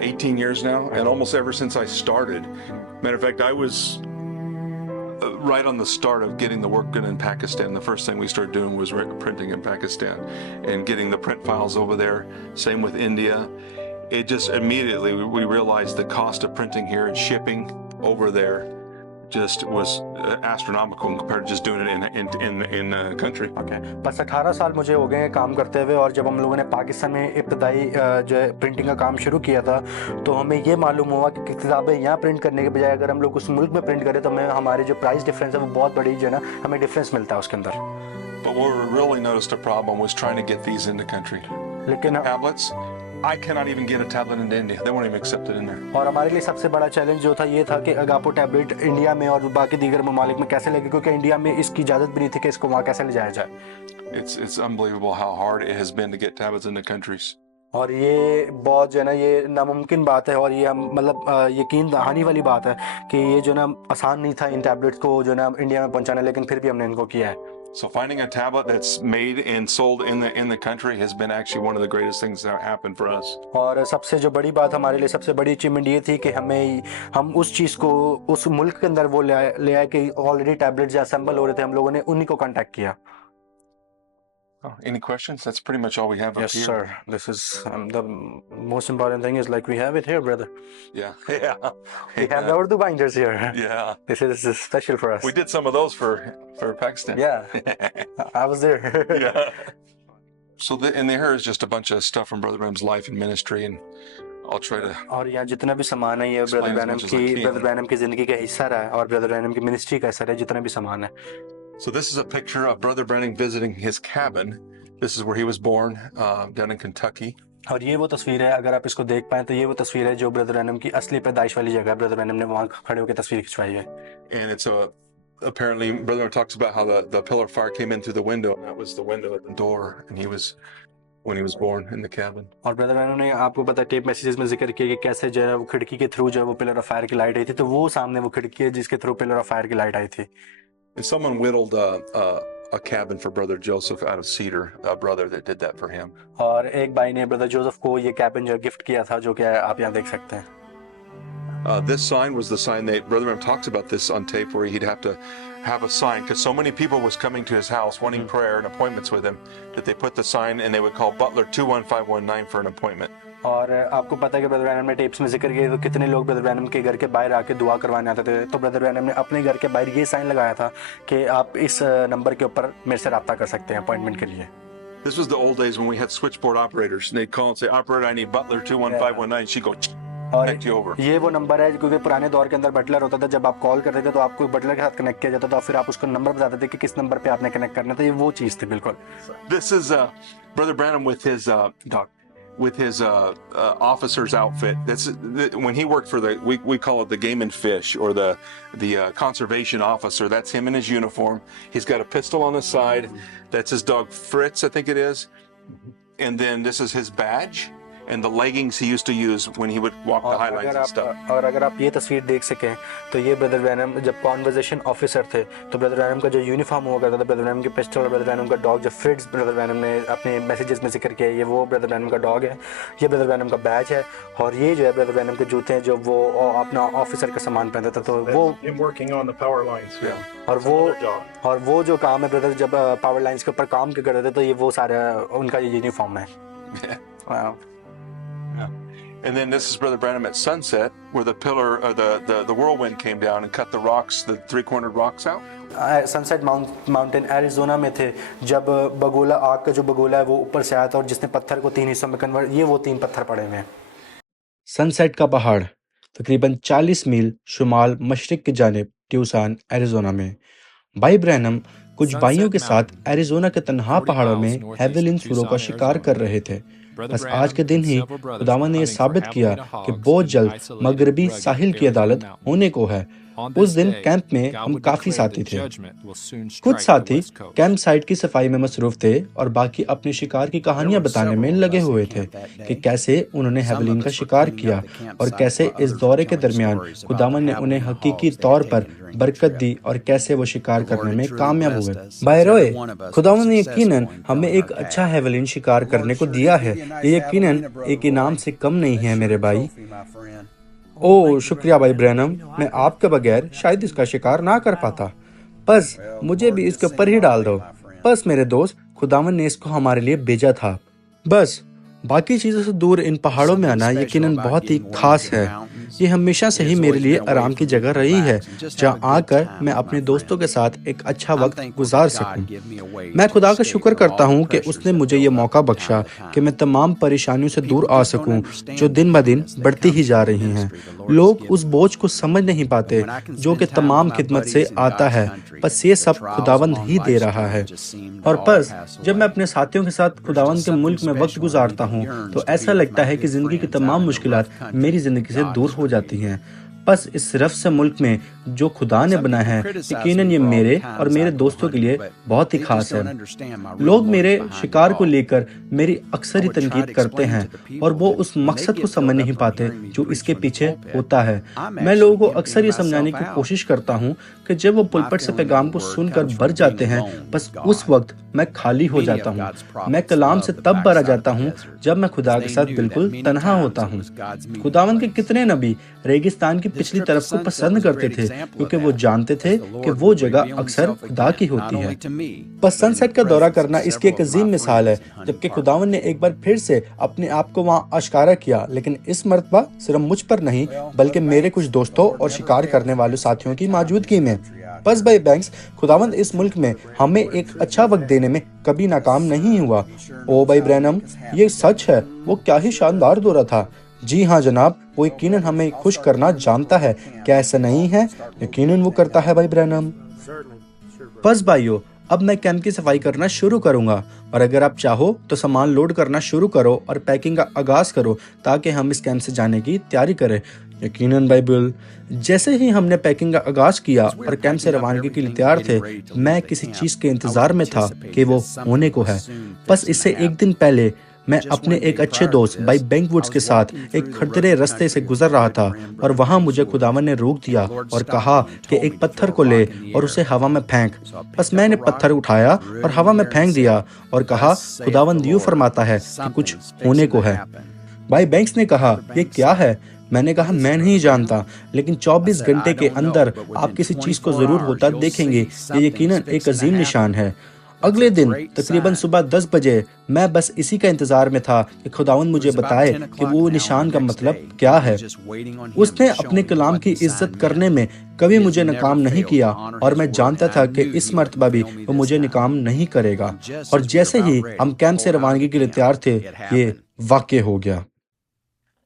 18 years now, and almost ever since I started. Matter of fact, I was right on the start of getting the work done in Pakistan. The first thing we started doing was printing in Pakistan and getting the print files over there. Same with India. It just immediately we realized the cost of printing here and shipping over there just was astronomical compared to just doing it in the country. Okay बस 18 साल मुझे हो गए हैं काम करते हुए और जब हम लोगों ने पाकिस्तान में इब्तदाई जो है प्रिंटिंग का काम शुरू किया था तो हमें ये मालूम हुआ कि किताबें यहाँ प्रिंट करने के बजाय अगर हम लोग उस मुल्क में प्रिंट करें तो हमें हमारे जो प्राइस डिफरेंस है वो बहुत बड़ी जो है ना हमें डिफरेंस मिलता है उसके अंदर। But where we really noticed a problem was trying to get these in the country. लेकिन Tablets, I cannot even get a tablet into India. They won't even accept it in there. और हमारे लिए सबसे बड़ा चैलेंज जो था ये था कि अगापो टैबलेट इंडिया में और बाकी दीगर ममालिक में कैसे लगे क्योंकि इंडिया में इसकी इजाज़त भी नहीं थी कि इसको वहाँ कैसे ले जाया जाए। It's unbelievable how hard it has been to get tablets into countries. और ये बहुत जो है ना ये नामुमकिन बात है और ये हम मतलब यकीन दहानी वाली बात है कि ये जो ना आसान नहीं था इन टैबलेट्स को जो ना इंडिया में पहुंचाना, लेकिन फिर भी हमने इनको किया है। So finding a tablet that's made and sold in the country has been actually one of the greatest things that happened for us. और सबसे जो बड़ी बात हमारे लिए सबसे बड़ी अचीवमेंट ये थी कि हम उस चीज़ को उस मुल्क के अंदर वो ले आए कि ऑलरेडी टैबलेट्स असेंबल हो रहे थे, हम लोगों ने उन्हीं को कांटेक्ट किया। Oh, any questions? That's pretty much all we have Yes, up here. sir. This is the most important thing is like we have it here, brother. Yeah, yeah. We have the Urdu binders here. Yeah. This is special for us. We did some of those for Pakistan. Yeah, I was there. Yeah. So in there is just a bunch of stuff from Brother Branham's life and ministry, and I'll try to. और यहाँ जितना भी सामान है ये brother Branham की जिंदगी का हिस्सा रहा है और ब्रदर ब्रैनम की मिनिस्ट्री का हिस्सा है जितना भी सामान है। So this is a picture of Brother Branham visiting his cabin. This is where he was born, down in Kentucky. और ये वो तस्वीर है, अगर आप इसको देख पाए तो ये वो तस्वीर है जो ब्रदर ब्रैनम की असली पैदाइश वाली जगह है। ब्रदर ब्रैनम ने वहाँ खड़े होकर तस्वीर खिंचवाई है। And it's apparently Brother Branham talks about how the pillar of fire came in through the window, and that was the window at the door, and he was when he was born in the cabin. और brother Branham ने आपको पता tape messages में जिक्र किया कि कैसे जो है वो खिड़की के थ्रू जो है वो पिलर ऑफ फायर की लाइट आई थी, तो वो सामने वो खिड़की है जिसके थ्रू पिलर ऑफ फायर की लाइट आई थी। And someone whittled a cabin for Brother Joseph out of Cedar, a brother that did that for him. और एक भाई ने ब्रदर जोसेफ को ये कैबिन जो गिफ्ट किया था, जो कि आप यहाँ देख सकते हैं। This sign was the sign that Brother Branham talks about this on tape, where he'd have to have a sign because so many people was coming to his house wanting prayer and appointments with him that they put the sign and they would call Butler 21519 for an appointment. और आपको पता है कि brother Branham ने टेप्स में जिक्र किया तो कितने लोग ब्रदर ब्रैनम के घर के बाहर आके दुआ करवाने आते थे। तो ब्रदर ब्रैनम ने अपने घर के बाहर ये साइन लगाया था कि आप इस नंबर के ऊपर मेरे से रब्ता कर सकते हैं अपॉइंटमेंट के लिए। This was the old days when we had switchboard operators and they'd call and say, Operator, I need Butler 21519. She'd go connect you over. ये वो नंबर है क्योंकि पुराने दौर के अंदर बटलर होता था, जब आप कॉल करते थे तो आपको बटलर के साथ कनेक्ट किया जाता था, फिर आप उसको नंबर बताते थे कि किस नंबर पे आपने कनेक्ट करना था। ये वो चीज़ थी बिल्कुल। This is Brother Branham with his officer's outfit. When he worked for we call it the Game and Fish, or the conservation officer. That's him in his uniform. He's got a pistol on the side. That's his dog Fritz, I think it is. And then this is his badge and the leggings he used to use when he would walk the highlights and stuff. और अगर आप ये तस्वीर देख सकें तो ये brother Branham जब कॉन्वर्सेशन ऑफिसर थे तो ब्रदर ब्रैनम का जो यूनिफॉर्म हुआ करता था, ब्रदर ब्रैनम की पिस्टल और ब्रदर ब्रैनम का डॉग, जो फ्रिट्ज ब्रदर ब्रैनम ने अपने मैसेजेस में जिक्र किया, ये वो ब्रदर ब्रैनम का डॉग है, ये ब्रदर ब्रैनम का बैज है, और ये जो है ब्रदर ब्रैनम के जूते हैं जो वो अपना ऑफिसर का सामान पहनता था। तो वो working on the power lines. और वो जो काम है ब्रदर जब पावर लाइंस के ऊपर काम करते थे तो ये वो सारा उनका ये यूनिफॉर्म है। Wow. And then this is Brother Branham at sunset, where the pillar, the whirlwind came down and cut the rocks, the three-cornered rocks out. Sunset mountain Arizona में थे जब बगोला, आग का जो बगोला है वो ऊपर से आया था और जिसने पत्थर को 3 हिस्सों में कन्वर्ट, ये वो 3 पत्थर पड़े हुए हैं। सनसेट का पहाड़ तकरीबन 40 मील शुमाल मशरिक की जानिब ट्यूसान एरिज़ोना में। भाई ब्रैनम कुछ भाइयों के साथ एरिज़ोना के तन्हा पहाड़ों में हेवलिन सूरों का शिकार कर रहे थे। बस आज के दिन ही खुदावंद ने यह साबित किया कि बहुत जल्द मगरबी साहिल की अदालत होने को है। उस दिन कैंप में हम काफी साथी थे। कुछ साथी कैंप साइट की सफाई में मसरूफ थे और बाकी अपने शिकार की कहानियां बताने में लगे हुए थे कि कैसे उन्होंने हेवलिन का शिकार किया और कैसे इस दौरे के दरमियान खुदावंद ने उन्हें हकीकी तौर पर बरकत दी और कैसे वो शिकार करने में कामयाब हुए। भाई रोए, खुदावंद ने यकीनन हमें एक अच्छा हेवलिन शिकार करने को दिया है। ये यकीनन एक इनाम से कम नहीं है मेरे भाई। ओह शुक्रिया भाई ब्रैनम, मैं आपके बगैर शायद इसका शिकार ना कर पाता। बस मुझे भी इसके ऊपर ही डाल दो। बस मेरे दोस्त, खुदावन ने इसको हमारे लिए भेजा था। बस बाकी चीज़ों से दूर इन पहाड़ों में आना यकीनन बहुत ही खास है। ये हमेशा से ही मेरे लिए आराम की जगह रही है जहाँ आकर मैं अपने दोस्तों के साथ एक अच्छा वक्त गुजार सकूं। मैं खुदा का शुक्र करता हूँ कि उसने मुझे ये मौका बख्शा कि मैं तमाम परेशानियों से दूर आ सकूं जो दिन ब दिन बढ़ती ही जा रही हैं। लोग उस बोझ को समझ नहीं पाते जो कि तमाम खिदमत से आता है, बस ये सब खुदावंद ही दे रहा है। और बस जब मैं अपने साथियों के साथ खुदावंद के मुल्क में वक्त गुजारता हूँ तो ऐसा लगता है कि जिंदगी की तमाम मुश्किलात मेरी जिंदगी से दूर हो जाती हैं। बस इस रफ से मुल्क में जो खुदा ने बनाया है यकीनन ये मेरे और मेरे दोस्तों के लिए बहुत ही खास है। लोग मेरे शिकार को लेकर मेरी अक्सर ही तनकीद करते हैं और वो उस मकसद को समझ नहीं पाते जो इसके पीछे होता है। मैं लोगों को अक्सर ये समझाने की कोशिश करता हूँ कि जब वो पुलपट से पैगाम को सुनकर भर जाते हैं, बस उस वक्त मैं खाली हो जाता हूँ। मैं कलाम से तब भरा जाता हूँ जब मैं खुदा के साथ बिल्कुल तन्हा होता हूँ। खुदावंद के कितने नबी रेगिस्तान की पिछली तरफ को पसंद करते थे क्योंकि वो जानते थे कि वो जगह अक्सर खुदा की होती है। बस सनसेट का दौरा करना इसकी एक अजीम मिसाल है, जबकि खुदावंद ने एक बार फिर से अपने आप को वहाँ आश्कारा किया, लेकिन इस मर्तबा सिर्फ मुझ पर नहीं बल्कि मेरे कुछ दोस्तों और शिकार करने वाले साथियों की मौजूदगी में। बस भाई बैंक्स, खुदावंद इस मुल्क में हमें एक अच्छा वक्त देने में कभी नाकाम नहीं हुआ। ओ भाई ब्रैनम, ये सच है, वो क्या ही शानदार दौरा था। जी हाँ जनाब, वो यकीनन हमें खुश करना जानता है, क्या ऐसा नहीं है? यकीनन वो करता है भाई ब्रैनम। बस भाइयों, अब मैं कैंप की सफाई करना शुरू करूंगा और अगर आप चाहो तो सामान लोड करना शुरू करो और पैकिंग का आगाज करो ताकि हम इस कैंप से जाने की तैयारी करें। यकीनन बाइबल। जैसे ही हमने पैकिंग का आगाज किया और कैंप से रवानगी के लिए तैयार थे, मैं किसी चीज के इंतजार में था कि वो होने को है। बस इससे एक दिन पहले मैं अपने एक अच्छे दोस्त भाई बैंकवुड्स के साथ एक खड़दरे रास्ते से गुजर रहा था और वहां मुझे खुदावन ने रोक दिया और कहा कि एक पत्थर को ले और उसे हवा में फेंक। बस मैंने पत्थर उठाया और हवा में फेंक दिया और कहा, खुदावंद यूं फरमाता है कि कुछ होने को है। भाई बैंक्स ने कहा, ये क्या है? मैंने कहा, मैं नहीं जानता, लेकिन 24 घंटे के अंदर आप किसी चीज को जरूर होता देखेंगे। ये यकीनन एक अजीम निशान है। अगले दिन तकरीबन सुबह 10 बजे मैं बस इसी का इंतजार में था कि खुदावंद मुझे बताए कि वो निशान का मतलब क्या है। उसने अपने कलाम की इज्जत करने में कभी मुझे नाकाम नहीं किया और मैं जानता था कि इस मर्तबा भी वो मुझे नाकाम नहीं करेगा। और जैसे ही हम कैंप से रवानगी के लिए तैयार थे, ये वाक़या हो गया।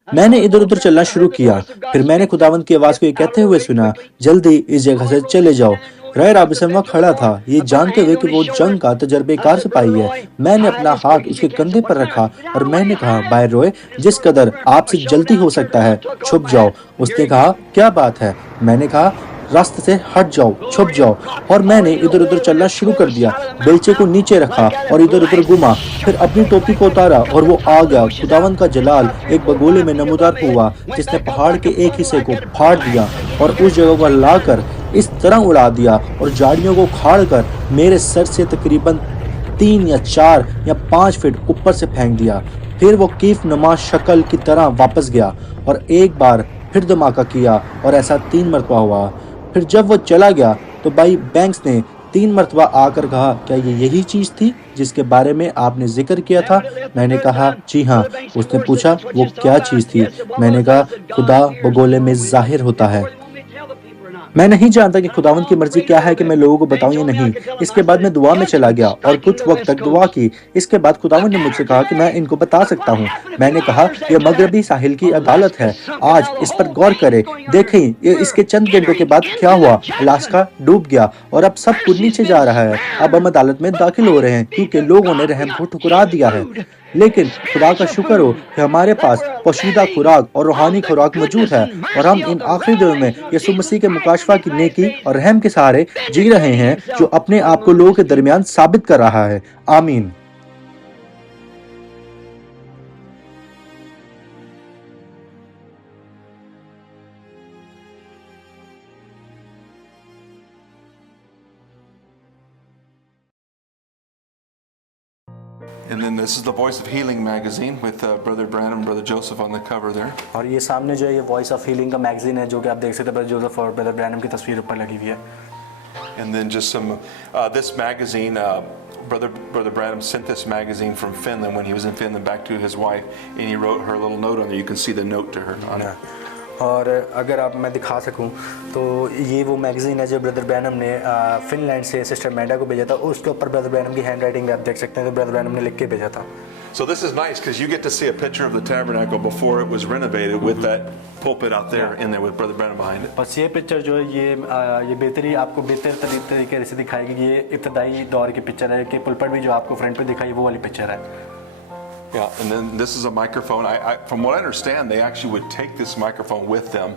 मैंने इधर उधर चलना शुरू किया। फिर मैंने खुदावंद की आवाज को ये कहते हुए सुना, जल्दी इस जगह से चले जाओ। राय राबिसन वहाँ खड़ा था, ये जानते हुए कि वो जंग का तजर्बेकार सिपाही है। मैंने अपना हाथ उसके कंधे पर रखा और मैंने कहा, बाय रॉय, जिस कदर आपसे जल्दी हो सकता है छुप जाओ। उसने कहा, क्या बात है? मैंने कहा, रास्ते से हट जाओ, छुप जाओ। और मैंने इधर उधर चलना शुरू कर दिया। बेलचे को नीचे रखा और इधर उधर घुमा, फिर अपनी टोपी को उतारा और वो आ गया। खुदावंद का जलाल एक बगोले में नमूदार हुआ जिसने पहाड़ के एक हिस्से को फाड़ दिया और उस जगह को लाकर इस तरह उड़ा दिया और झाड़ियों को खाड़ कर मेरे सर से तकरीबन 3 या 4 या 5 फीट ऊपर से फेंक दिया। फिर वो कीफ नुमा शक्ल की तरह वापस गया और एक बार फिर धमाका किया और ऐसा 3 मरतबा हुआ। फिर जब वो चला गया तो भाई बैंक्स ने 3 मरतबा आकर कहा, क्या ये यही चीज थी जिसके बारे में आपने जिक्र किया था? मैंने कहा, जी हाँ। उसने पूछा, वो क्या चीज थी? मैंने कहा, खुदा बगोले में जाहिर होता है। मैं नहीं जानता कि खुदावंद की मर्जी क्या है कि मैं लोगों को बताऊं या नहीं। इसके बाद मैं दुआ में चला गया और कुछ वक्त तक दुआ की। इसके बाद खुदावंद ने मुझसे कहा कि मैं इनको बता सकता हूं। मैंने कहा, यह मगरबी साहिल की अदालत है, आज इस पर गौर करें। देखें ये इसके चंद घंटों के बाद क्या हुआ। अलास्का डूब गया और अब सब कुछ नीचे जा रहा है। अब हम अदालत में दाखिल हो रहे हैं क्योंकि लोगों ने रहम को ठुकरा दिया है। लेकिन खुदा का शुक्र हो कि हमारे पास पोशीदा खुराक और रूहानी खुराक मौजूद है और हम इन आखिरी दिनों में यीशु मसीह के मुकाशफा की नेकी और रहम के सहारे जी रहे हैं, जो अपने आप को लोगों के दरमियान साबित कर रहा है। आमीन। And then this is the Voice of Healing magazine with Brother Branham and Brother Joseph on the cover there. और ये सामने जो है ये वॉइस ऑफ हीलिंग का मैगजीन है, जो कि आप देख सकते हैं ब्रदर जोसेफ और ब्रदर ब्रैनम की तस्वीर ऊपर लगी हुई है। And then just some, this magazine, Brother Branham sent this magazine from Finland when he was in Finland back to his wife, and he wrote her a little note on there. You can see the note to her on it. और अगर आप मैं दिखा सकूं तो ये वो मैगज़ीन है जो ब्रदर ब्रैनम ने फिनलैंड से सिस्टर मैंडा को भेजा था। उसके ऊपर ब्रदर ब्रैनम की हैंड राइटिंग आप देख सकते हैं, तो ब्रदर ब्रैनम ने लिख के भेजा था। So this is nice because you get to see a picture of the tabernacle before it was renovated with that pulpit out there in there with Brother Branham behind it. बस ये पिक्चर जो है ये बेहतरी आपको बेहतर तरीके से दिखाएगी कि ये इब्तदाई दौर की पिक्चर है, कि पुलपट भी जो आपको फ्रंट पे दिखाई वो वाली पिक्चर है। Yeah, and then this is a microphone. From what I understand, they actually would take this microphone with them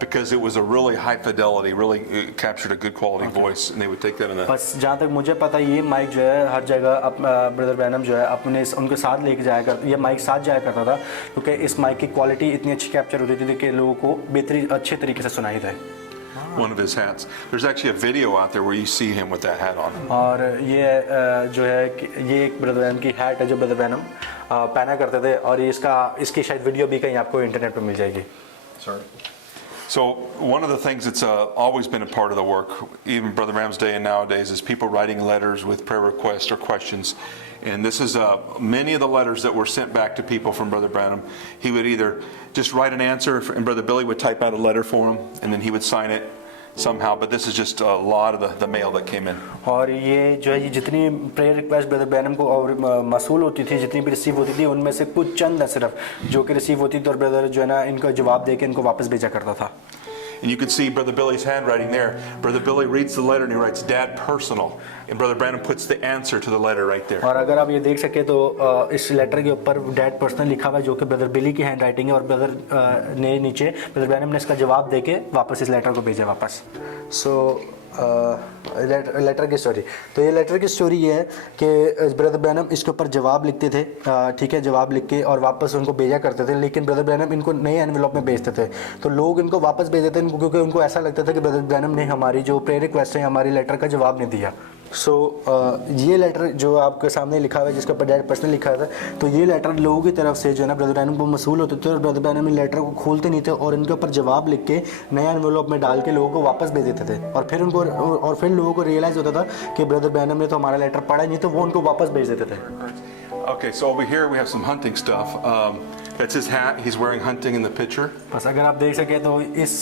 because it was a really high fidelity, really it captured a good quality voice, and they would take that in the. बस जहाँ तक मुझे पता ये माइक जो है हर जगह brother Branham जो है अपने उनके साथ लेके जाया कर, ये माइक साथ जाया करता था, क्योंकि इस माइक की क्वालिटी इतनी अच्छी कैप्चर होती थी कि लोगों को बेहतरीन अच्छे तरीके से सुनाई दे। One of his hats. There's actually a video out there where you see him with that hat on. और ये जो है ये एक ब्रदर ब्रैनम की हैट है जो ब्रदर ब्रैनम पहना करते थे, और ये इसकी शायद वीडियो भी कहीं आपको इंटरनेट पर मिल जाएगी। Sorry. So one of the things that's always been a part of the work, even Brother Branham's day and nowadays, is people writing letters with prayer requests or questions. And this is many of the letters that were sent back to people from Brother Branham. He would either just write an answer, and Brother Billy would type out a letter for him, and then he would sign it somehow. But this is just a lot of the mail that came in. और ये जो है ये जितनी prayer request brother Branham को और मसूल होती थी, जितनी भी रिसीव होती थी, उनमें से कुछ चंद है सिर्फ जो कि रिसीव होती थी, और ब्रदर जो है ना इनका जवाब देके इनको वापस भेजा करता था। And you can see Brother Billy's handwriting there. Brother Billy reads the letter and he writes "Dad personal," and Brother Branham puts the answer to the letter right there. और अगर आप ये देख सके तो इस लेटर के ऊपर डैड पर्सनल लिखा हुआ है, जो कि ब्रदर बिली की हैंड राइटिंग है, और ब्रदर ने नीचे ब्रदर ब्रैनम ने इसका जवाब देके वापस इस लेटर को भेजा वापस। सो लेटर की स्टोरी। तो ये लेटर की स्टोरी ये है कि ब्रदर ब्रैनम इसके ऊपर जवाब लिखते थे, ठीक है, जवाब लिख के और वापस उनको भेजा करते थे, लेकिन ब्रदर ब्रैनम इनको नए एनवेलप में भेजते थे। तो लोग इनको वापस भेज देते थे क्योंकि उनको ऐसा लगता था कि ब्रदर ब्रैनम ने हमारी जो प्रेयर रिक्वेस्ट है, हमारी लेटर का जवाब नहीं दिया। सो ये लेटर जो आपके सामने लिखा हुआ है, जिसका ऊपर डैड पर्सनल लिखा हुआ है, तो ये लेटर लोगों की तरफ से जो है ना ब्रदर ब्रैनम को मसूल होते थे और ब्रदर ब्रैनम इन लेटर को खोलते नहीं थे और इनके ऊपर जवाब लिख के नए एनवेलप में डाल के लोगों को वापस भेज देते थे। और फिर उनको और फिर लोगों को रियलाइज़ होता था कि ब्रदर ब्रैनम ने तो हमारा लेटर पढ़ा नहीं, तो वो उनको वापस भेज देते थे। Okay, so over here we have some hunting stuff. That's his hat. He's wearing hunting in the picture. बस अगर आप देख सके तो इस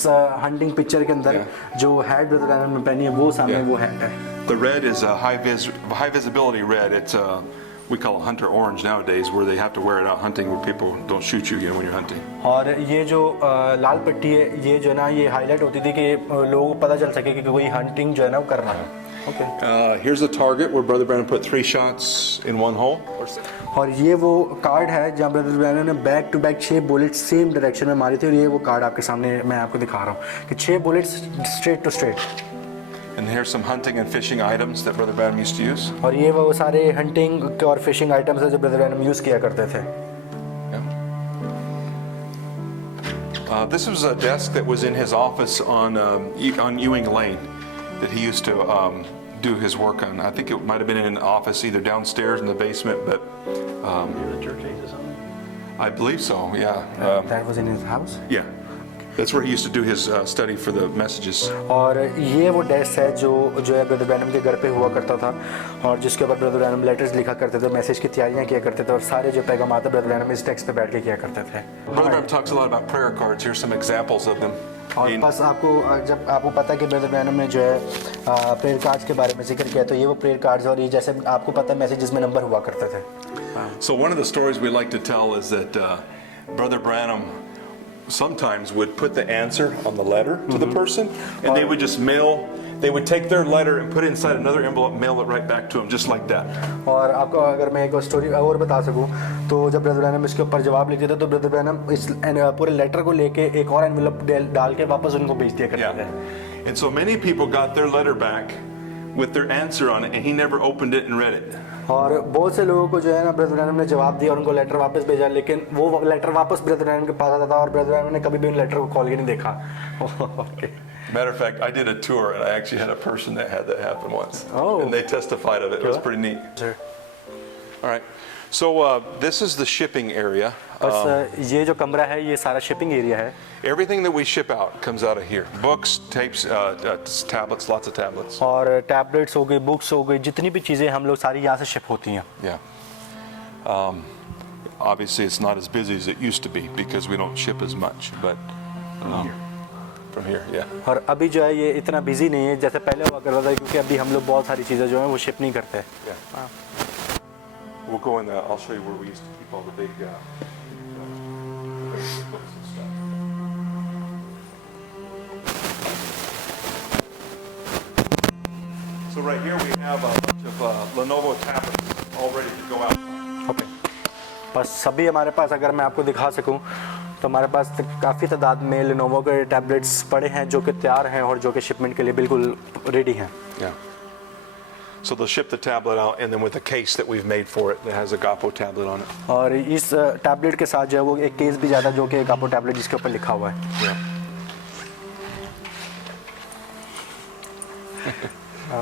हंटिंग पिक्चर के अंदर जो हैट ब्रदर ब्रैनम ने पहनी है वो सामने वो हैट है। The red is a high visibility red. It's we call it hunter orange nowadays, where they have to wear it out hunting where people don't shoot you when you're hunting. और ये जो लाल पट्टी है, ये जो है ना, ये हाईलाइट होती थी कि लोगों को पता चल सके कि कोई हंटिंग जो है ना वो कर रहा है। Okay. Here's the target where Brother Branham put 3 shots in one hole. और ये वो कार्ड है जहाँ ब्रदर ब्रैनम ने back to back 6 bullet same direction में मारी थी, और ये वो कार्ड आपके सामने मैं आपको दिखा रहा हूँ कि 6 bullets straight to straight. And here's some hunting and fishing items that Brother Branham used to use. और ये वो सारे हंटिंग और फिशिंग आइटम्स है जो ब्रदर ब्रैनम यूज़ किया करते थे। This was a desk that was in his office on Ewing Lane that he used to do his work on. I think it might have been in an office either downstairs in the basement, but The church ages on it. I believe so. Yeah. That was in his house. Yeah. That's where he used to do his study for the messages. और ये वो डेस्क है जो है brother Branham के घर पे हुआ करता था, और जिसके ऊपर ब्रदर ब्रैनम लेटर्स लिखा करते थे, मैसेज की तैयारियां किया करते थे, और सारे जो पैगाम आते ब्रदर ब्रैनम इस डेस्क पे बैठ के किया करते थे। Brother Branham talks a lot about prayer cards. Here's some examples of them. और बस आपको जब आपको पता है कि ब्रदर ब्रैनम ने जो है प्रेयर कार्ड्स के बारे में जिक्र किया, तो ये वो प्रेयर कार्ड्स, और ये जैसे आपको पता है मैसेजेस में नंबर हुआ करते थे। So one of the stories we like to tell is that Brother Branham sometimes would put the answer on the letter to the person, and they would just they would take their letter and put it inside another envelope, mail it right back to him, just like that. और आपको अगर मैं एक स्टोरी और बता सकूं, तो जब ब्रदर ब्रैनम इसके ऊपर जवाब लिखते थे, तो ब्रदर ब्रैनम इस पूरे लेटर को लेके एक और एनवेलप डाल के वापस उनको भेज दिया करते थे। And so many people got their letter back with their answer on it, and he never opened it and read it. और बहुत से लोगों को जो है ना ब्रदर ब्रैनम ने जवाब दिया और उनको लेटर वापस भेजा, लेकिन वो लेटर वापस ब्रदर ब्रैनम के पास आता था और ब्रदर ब्रैनम ने कभी भी उन लेटर को खोल के नहीं देखा। Okay. Matter of fact, I did a tour and I actually had a person that had that happen once. Oh. And they testified of it. It was pretty neat. Sure. All right. So this is the shipping area. बस ये जो कमरा है ये सारा shipping area है। Everything that we ship out comes out of here. Books, tapes, tablets, lots of tablets. और टैबलेट्स हो गई, बुक्स हो गई, जितनी भी चीज़ें हम लोग सारी यहाँ से शिप होती हैं। Yeah. Obviously, it's not as busy as it used to be because we don't ship as much. But from here, yeah. और अभी जो है ये इतना बिजी नहीं है जैसे पहले हुआ करता था, क्योंकि अभी हम लोग बहुत सारी चीज़ें जो हैं वो शिप नहीं करते। Yeah. We'll go in the. I'll show you where we used to keep all the big books and stuff. So right here we have a bunch of Lenovo tablets all ready to go out. Okay, बस सभी हमारे पास, अगर मैं आपको दिखा सकूं, तो हमारे पास काफ़ी तादाद में लेनोवो के टैबलेट्स पड़े हैं जो कि तैयार हैं और जो कि शिपमेंट के लिए बिल्कुल रेडी हैं। Yeah. So they'll ship the tablet out, and then with a case that we've made for it that has a Gapo tablet on it. और इस टैबलेट के साथ जो है वो एक केस भी ज़्यादा जो कि गापो टैबलेट जिसके ऊपर लिखा हुआ है। Yeah. I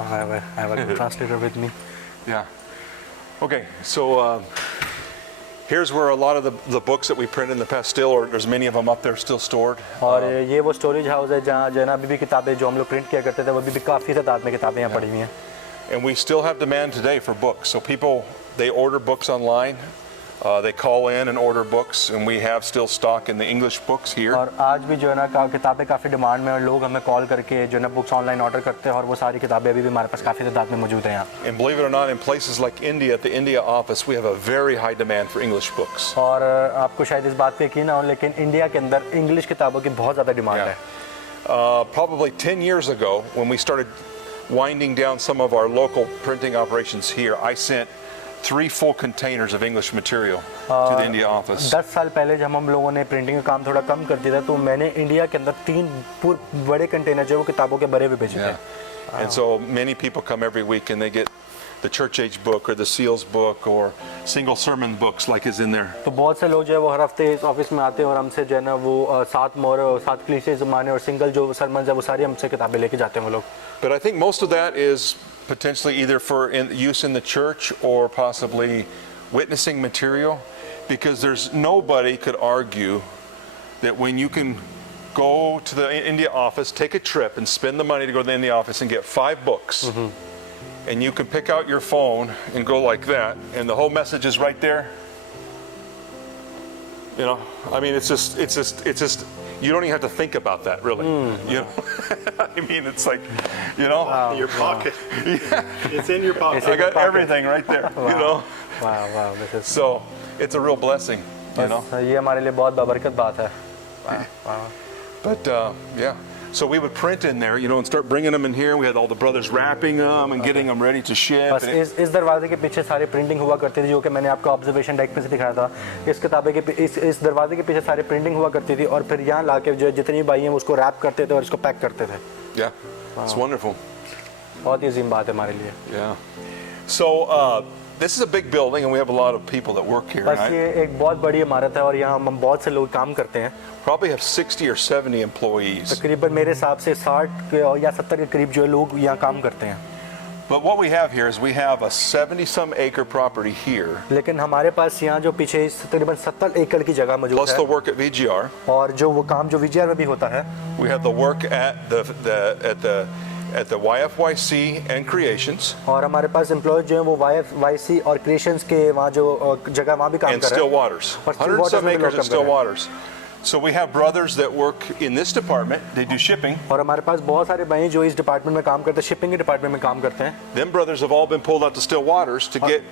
have a translator with me. Yeah. Okay, so here's where a lot of the books that we print in the past still, or there's many of them up there still stored. और ये वो storage house है जहाँ जो है ना अभी भी किताबें जो हम लोग प्रिंट किया करते थे, वो अभी भी काफ़ी तादाद में किताबें यहाँ पड़ी हुई हैं। And we still have demand today for books. So people, they order books online. They call in and order books, and we have still stock in the English books here. और आज भी जो है ना किताबें काफ़ी डिमांड में, और लोग हमें कॉल करके जो है ना बुक्स ऑनलाइन ऑर्डर करते हैं, और वो सारी किताबें अभी भी हमारे पास काफ़ी तादाद में मौजूद हैं यहाँ। And believe it or not, in places like India, at the India office, we have a very high demand for English books. और आपको शायद इस बात पे यकीन ना हो, लेकिन इंडिया के अंदर इंग्लिश किताबों की बहुत ज़्यादा डिमांड है। Probably 10 years ago, when we started winding down some of our local printing operations here, I sent 3 full containers of English material to the India office. 10 साल पहले जब हम लोगों ने प्रिंटिंग का काम थोड़ा कम कर दिया था, तो मैंने इंडिया के अंदर 3 बड़े कंटेनर जो है वो किताबों के भरे हुए भेजे थे। And so many people come every week and they get the church age book or the seals book or single sermon books like is in there. तो बहुत से लोग जो है वो हर हफ्ते इस ऑफिस में आते हैं और हमसे जो है ना वो 7 मोहर और 7 कलीसिया ज़माने और सिंगल जो सरमन है वो सारी हमसे किताबें लेके जाते हैं वो लोग. But I think most of that is potentially either for use in the church or possibly witnessing material, because there's nobody could argue that when you can go to the India office, take a trip and spend the money to go to the India office and get 5 books, and you can pick out your phone and go like that, and the whole message is right there. You know, I mean, it's just, you don't even have to think about that, really. You know, I mean, it's like, you know, In your pocket. It's in your pocket. I got everything right there. You know, wow, this is. so it's a real blessing. You know, बस ये हमारे लिए बहुत बाबरकत बात है. Wow. but yeah. So we would print in there, you know, and start bringing them in here. We had all the brothers wrapping them and getting them ready to ship. बस इस दरवाजे के पीछे सारी प्रिंटिंग हुआ करती थी, जो कि मैंने आपको ऑब्जर्वेशन डेक पे से दिखाया था. इस किताबे के इस दरवाजे के पीछे सारी प्रिंटिंग हुआ करती थी और फिर यहाँ लाके जो जितनी भाई हैं उसको रैप करते थे और इसको पैक करते थे. Yeah, it's wonderful. बहुत ही अजीम बात है हमारे लिए. Yeah. So this is a big building, and we have a lot of people that work here. बस And I ये एक बहुत बड़ी इमारत है और यहाँ हम बहुत से लोग काम करते हैं. probably have 60 or 70 employees. तकरीबन मेरे हिसाब से 60 या 70 के करीब जो है लोग यहाँ काम करते हैं. But what we have here is we have a 70-some acre property here, लेकिन हमारे पास यहाँ जो पीछे तकरीबन 70 एकड़ की जगह मौजूद plus है the work at VGR. और जो वो काम जो विजय में भी होता है. We have the work at the YFYC and Creations और हमारे पास एम्प्लॉय जो है वो YFYC और क्रिएशंस के वहाँ जो जगह वहाँ भी काम and कर रहे Still हैं. Waters. और Still 100-some Waters में भी acres लोग at काम Still कर रहे हैं. Waters. So we have brothers that work in this department. They do shipping. और हमारे पास बहुत सारे भाई जो इस डिपार्टमेंट में काम करते हैं, शिपिंग के डिपार्टमेंट में काम करते हैं. Them brothers have all been pulled out to Still Waters to get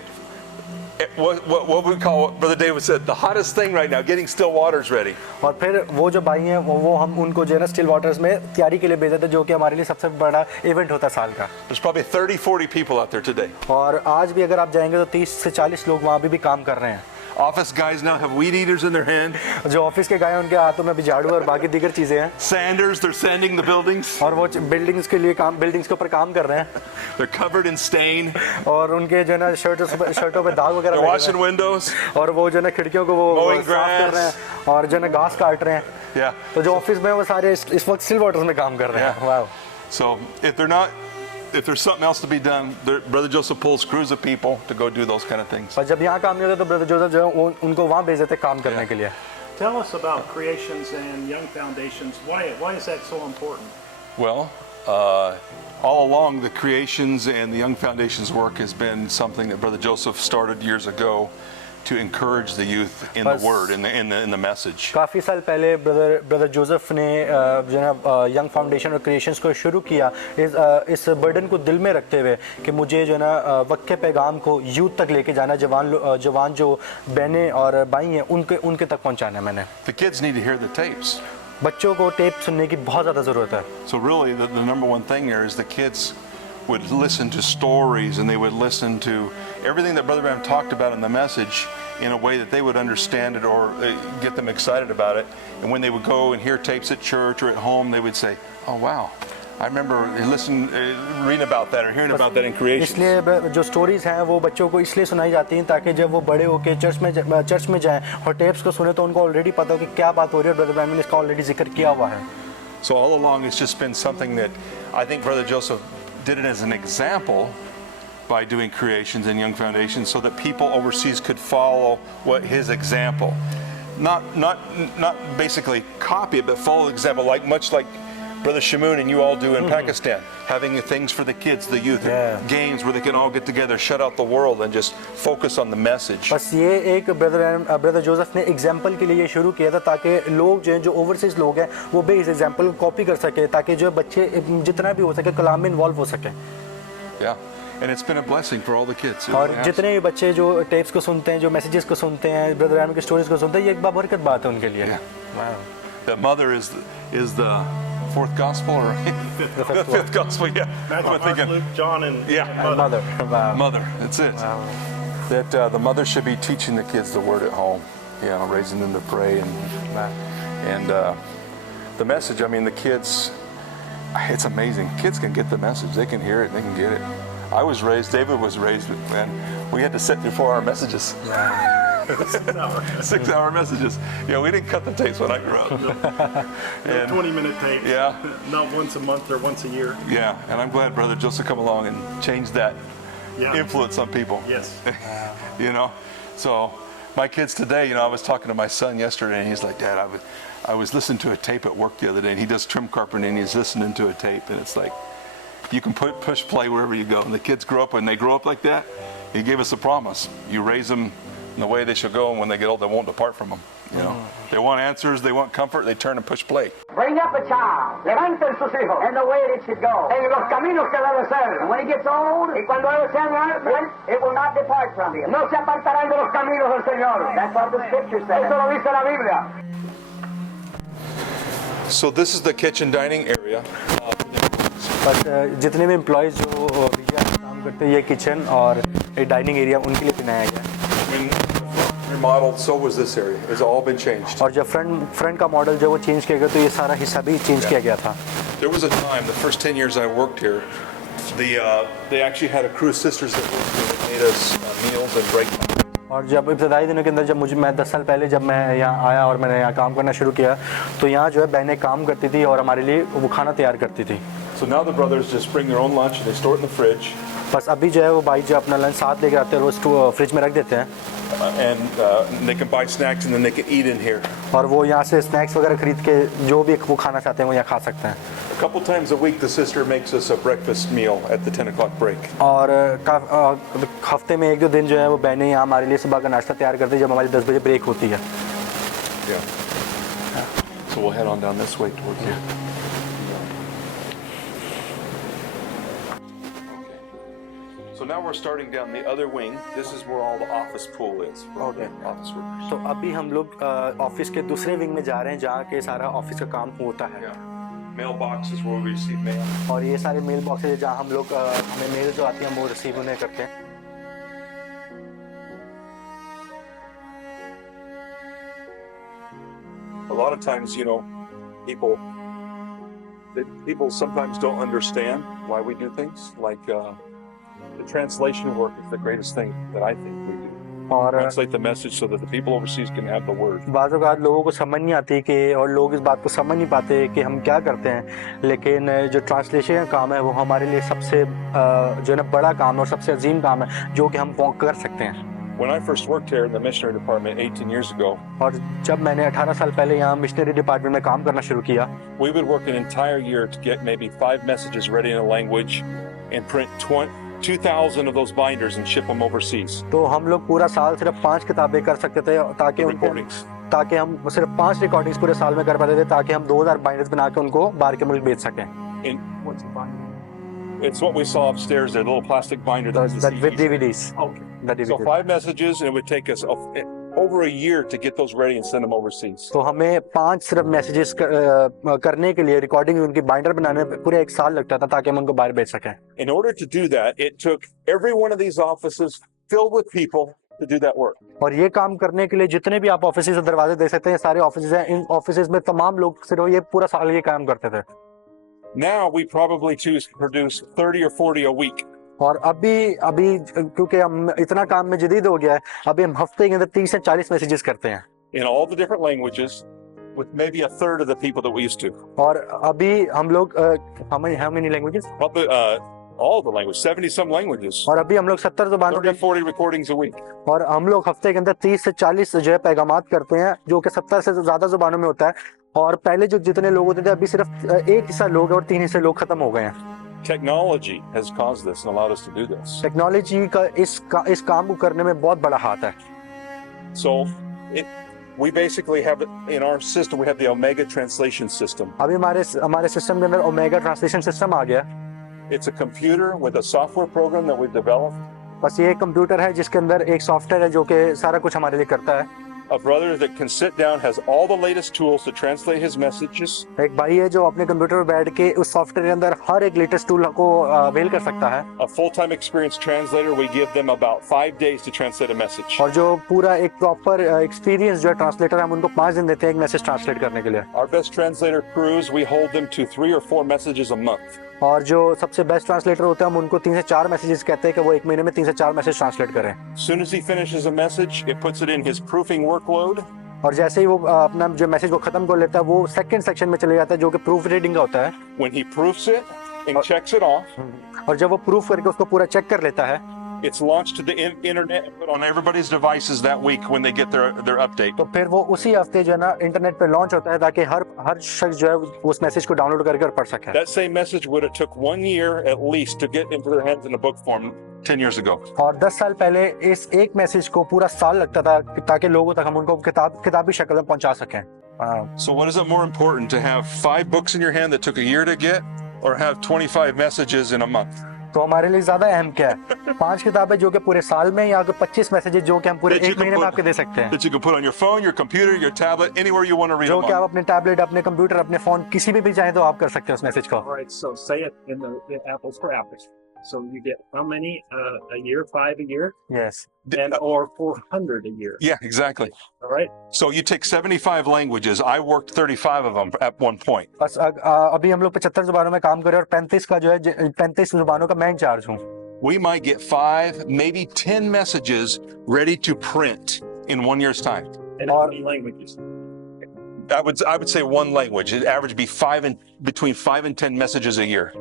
what we call, what Brother David said, the hottest thing right now, getting Still Waters ready. और फिर वो जो भाई हैं वो हम उनको जो है ना स्टिल वाटर्स में तैयारी के लिए भेजे थे, जो कि हमारे लिए सबसे बड़ा इवेंट होता है साल का. There's probably 30-40 people out there today. और आज भी अगर आप जाएंगे तो 30 से 40 लोग वहाँ भी काम कर रहे हैं. Office guys now have weed eaters in their hand. जो ऑफिस के गए हैं उनके हाथों में अभी झाड़ू और बाकी दीगर चीजें हैं. Sanders, they're sanding the buildings. और वो बिल्डिंग्स के लिए काम बिल्डिंग्स के ऊपर काम कर रहे हैं. They're covered in stain. और उनके जो है ना शर्टों पे दाग वगैरह They're लगे washing हुए हैं. windows. और वो जो है ना खिड़कियों को वो Mowing साफ कर रहे हैं और जो है ना घास काट रहे हैं. Yeah. तो जो ऑफिस में वो सारे इस वक्त स्टिल वाटर्स में काम कर रहे हैं. वाह. So if there's something else to be done, Brother Joseph pulls crews of people to go do those kind of things. और जब यहाँ काम नहीं होता तो ब्रदर जोसेफ जो है उनको वहाँ भेज देते काम करने के लिए. Tell us about Creations and Young Foundations. Why is that so important? Well, all along the Creations and the Young Foundations work has been something that Brother Joseph started years ago to encourage the youth in the word, in the message. काफ़ी साल पहले brother Joseph ने जो है ना young foundation और क्रिएशंस को शुरू किया इस बर्डन को दिल में रखते हुए कि मुझे जो है ना वक्त के पैगाम को यूथ तक लेके जाना, जवान जो बहनें और भाई हैं उनके तक पहुंचाना है मैंने. The kids need to hear the tapes. बच्चों को टेप सुनने की बहुत ज़्यादा ज़रूरत है. So really the number one thing here is the kids would listen to stories and they would listen to everything that Brother Branham talked about in the message in a way that they would understand it or get them excited about it. And when they would go and hear tapes at church or at home, they would say, "Oh wow, I remember reading about that or hearing about that in Creation." इसलिए जो स्टोरीज हैं वो बच्चों को इसलिए सुनाई जाती हैं ताकि जब वो बड़े होकर चर्च में जाएं और टेप्स को सुने तो उनको ऑलरेडी पता हो कि क्या बात हो रही है. ब्रदर ब्रैनम ने इसका ऑलरेडी जिक्र किया हुआ है. So all along it's just been something that I think Brother Joseph did it as an example by doing Creations and Young Foundations so that people overseas could follow what his example. Not basically copy it, but follow the example, much like Brother Shamoon and you all do in Pakistan, having things for the kids, the youth, games where they can all get together, shut out the world and just focus on the message. बस ये एक brother Joseph ने एग्जाम्पल के लिए ये शुरू किया था ताकि लोग जो हैं जो ओवरसीज लोग हैं वो भी इस एग्जाम्पल को कॉपी कर सके ताकि जो बच्चे जितना भी हो सके कलाम में इन्वॉल्व हो सके. Yeah. And it's been a blessing for all the kids. और जितने भी बच्चे जो टेप्स को सुनते हैं, जो मैसेजेस को सुनते हैं, ब्रदर ब्रैनम की स्टोरीज को सुनते हैं, ये एक बाबरकत बात है उनके लिए. The mother is the fourth gospel or the fifth gospel, yeah. Matthew, I'm thinking, Luke, John, and Mother. Wow. mother, that's it. That the mother should be teaching the kids the word at home, raising them to pray and the message. I mean, the kids It's amazing. Kids can get the message. They can hear it. They can get it. I was raised, David was raised, man, we had to sit through 4-hour messages. 6-hour messages. Yeah, we didn't cut the tapes when I grew up. No And- 20-minute tape. Yeah. Not once a month or once a year. Yeah, and I'm glad Brother Joseph come along and changed that Yeah. influence on people. Yes. You know, so my kids today, you know, I was talking to my son yesterday, and he's like, Dad, I was listening to a tape at work the other day, and he does trim carpentering, and he's listening to a tape, and it's like, you can push play wherever you go. And the kids grow up, and they grow up like that. He gave us a promise. You raise them in the way they should go, and when they get old, they won't depart from them. You know, they want answers, they want comfort, they turn and push play. Bring up a child, levanten sus hijos, in the way that it should go, en los caminos que debe ser. And when he gets old, y cuando él sea grande, it will not depart from him. No se apartarán de los caminos del Señor. That's what the Scripture says. Eso lo dice la Biblia. So this is the kitchen dining area. But जितने भी एम्प्लॉयज़ जो वीजा में काम करते हैं ये किचन और ये डाइनिंग एरिया उनके लिए बनाया गया है। When remodeled, so was this area. It's all been changed. और जब फ्रंट का मॉडल जब वो चेंज किया गया तो ये सारा हिस्सा भी चेंज किया गया था। There was a time, the first 10 years I worked here, they actually had a crew of sisters that worked here that made us meals and break. और जब इब्तदाई दिनों के अंदर जब मैं 10 साल पहले जब मैं यहाँ आया और मैंने यहाँ काम करना शुरू किया तो यहाँ जो है बहनें काम करती थी और हमारे लिए वो खाना तैयार करती थी। So now the brothers just bring their own lunch and they store it in the fridge. बस अभी जो है वो भाई जो अपना लंच साथ लेकर आते हैं रोज फ्रिज में रख देते हैं And they can buy snacks and then they can eat in here. और वो यहाँ से स्नैक्स वगैरह खरीद के जो भी वो खाना चाहते हैं वो यहाँ खा सकते हैं। A couple times a week the sister makes us a breakfast meal at the 10 o'clock break. और हफ्ते में 1-2 दिन जो है वो बहनें यहाँ हमारे लिए सुबह का नाश्ता तैयार करती है जब हमारी 10 बजे ब्रेक होती है। Yeah. So we'll head on down this way towards here. So now we're starting down the other wing. This is where all the office pool is. For all the office workers. तो अभी हम लोग ऑफिस के दूसरे विंग में जा रहे हैं जहाँ के सारा ऑफिस का काम होता है। Yeah. Mailbox is where we receive mail. और ये सारे मेल बॉक्स है जहाँ हम लोग हमें मेल जो आती है हम वो रिसीव उन्हें करते हैं। A lot of times, you know, people sometimes don't understand why we do things. Like the translation work is the greatest thing that I think we do. और Translate the message so that the people overseas can have the word. बाज़ औक़ात लोगों को समझ नहीं आती कि और लोग इस बात को समझ नहीं पाते कि हम क्या करते हैं लेकिन जो ट्रांसलेशन का काम है वो हमारे लिए सबसे जो है ना बड़ा काम है और सबसे अजीम काम है जो कि हम कर सकते हैं। When I first worked here in the missionary department 18 years ago, और जब मैंने 18 साल पहले यहाँ मिशनरी डिपार्टमेंट में काम करना शुरू किया we would work an entire year to get maybe 5 messages ready in a language and print 2,000 of those binders and ship them overseas. तो हम लोग पूरा साल सिर्फ 5 किताबें कर सकते थे Recordings. ताकि हम सिर्फ 5 रिकॉर्डिंग्स पूरे साल में कर पाते थे ताकि हम 2000 बाइंडर्स बना के उनको बाहर के मुल्क बेच सकें। And what's a binder? It's what we saw upstairs there, the little plastic binder. That's the That with CDs. DVDs. Okay. The So DVDs. 5 messages, and it would take us over a year to get those ready and send them overseas. तो हमें 5 सिर्फ मैसेजेस करने के लिए रिकॉर्डिंग उनकी बाइंडर बनाने में पूरे 1 साल लगता था ताकि हम उनको बाहर बेच सकें। In order to do that, it took every one of these offices filled with people to do that work. और ये काम करने के लिए जितने भी आप ऑफिस दरवाजे दे सकते हैं सारे ऑफिस हैं इन ऑफिस में तमाम लोग सिर्फ ये पूरा साल ये काम करते थे। Now we probably choose to produce 30 or 40 a week. और अभी क्योंकि हम इतना काम में जदीद हो गया है अभी हम हफ्ते के अंदर 30 से 40 मैसेजेस करते हैं In all the different languages, with maybe a third of the people that we used to. और अभी हम लोग how many languages Probably all the languages, 70 some languages. और अभी हम लोग 70 ज़ुबानों 30, 40 recordings a week. और हम लोग हफ्ते के अंदर 30 से 40 जो है पैगामात करते हैं जो कि 70 से ज्यादा जुबानों में होता है और पहले जो जितने लोग होते थे अभी सिर्फ 1 हिस्सा लोग हैं और 3 हिस्से लोग खत्म हो गए हैं। Technology has caused this and allowed us to do this. Technology का इस काम को करने में बहुत बड़ा हाथ है। So we basically have in our system, we have the Omega translation system. अभी हमारे सिस्टम के अंदर ओमेगा ट्रांसलेशन सिस्टम आ गया। It's a computer with a software program that we've developed. बस ये एक कंप्यूटर है जिसके अंदर एक सॉफ्टवेयर है जो कि सारा कुछ हमारे लिए करता है। a brother that can sit down, has all the latest tools to translate his messages. एक भाई है जो अपने कंप्यूटर पर बैठ के उस सॉफ्टवेयर के अंदर हर एक लेटेस्ट टूल को अवेल कर सकता है। A full-time experienced translator, we give them about 5 days to translate a message. और जो पूरा एक प्रॉपर एक्सपीरियंस जो है ट्रांसलेटर, हम उनको 5 दिन देते हैं एक मैसेज ट्रांसलेट करने के लिए। Our best translator crews, we hold them to 3 or 4 messages a month. और जो सबसे बेस्ट ट्रांसलेटर होते हैं हम उनको 3 से 4 मैसेजेस कहते हैं कि वो एक महीने में 3 से 4 मैसेज ट्रांसलेट करें। As soon as he finishes a message, it puts it in his proofing workload. और जैसे ही वो अपना जो मैसेज को खत्म कर लेता है वो सेकंड सेक्शन में चले जाता है जो कि प्रूफ रीडिंग का होता है। When he proofs it and checks it off, और जब वो प्रूफ करके उसको पूरा चेक कर लेता है it's launched to the internet and put on everybody's devices that week when they get their update. तो फिर वो उसी हफ्ते जो है ना इंटरनेट पे लॉन्च होता है ताकि हर शख्स जो है उस मैसेज को डाउनलोड करके और पढ़ सके। That same message would have took 1 year at least to get into their hands in a book form 10 years ago. और 10 साल पहले इस एक मैसेज को पूरा साल लगता था ताकि लोगों तक हम उनको किताबी शक्ल में पहुंचा सकें। So what is it more important to have 5 books in your hand that took a year to get, or have 25 messages in a month? तो हमारे लिए ज्यादा अहम क्या है, 5 किताबें जो कि पूरे साल में या 25 मैसेजेस जो कि हम पूरे That you एक can महीने में put- आपके दे सकते हैं, That you can put on your phone, your computer, your tablet, anywhere you want to read जो them कि on. आप अपने टैबलेट, अपने कंप्यूटर, अपने फोन किसी भी चाहें तो आप कर सकते हैं उस मैसेज को। All right, so say it in the apples for apples. So you get how many a year? 5 a year, yes and or 400 a year. Yeah, exactly. All right. So you take 75 languages. I worked 35 of them at one point. बस अभी हम लोग 75 जुबानों में काम कर रहे हैं और 35 का जो है 35 जुबानों का मैं इंचार्ज हूँ। We might get 5, maybe 10 messages ready to print in 1 year's time. And how many languages? I would say one language. It average be between 5 and 10 messages a year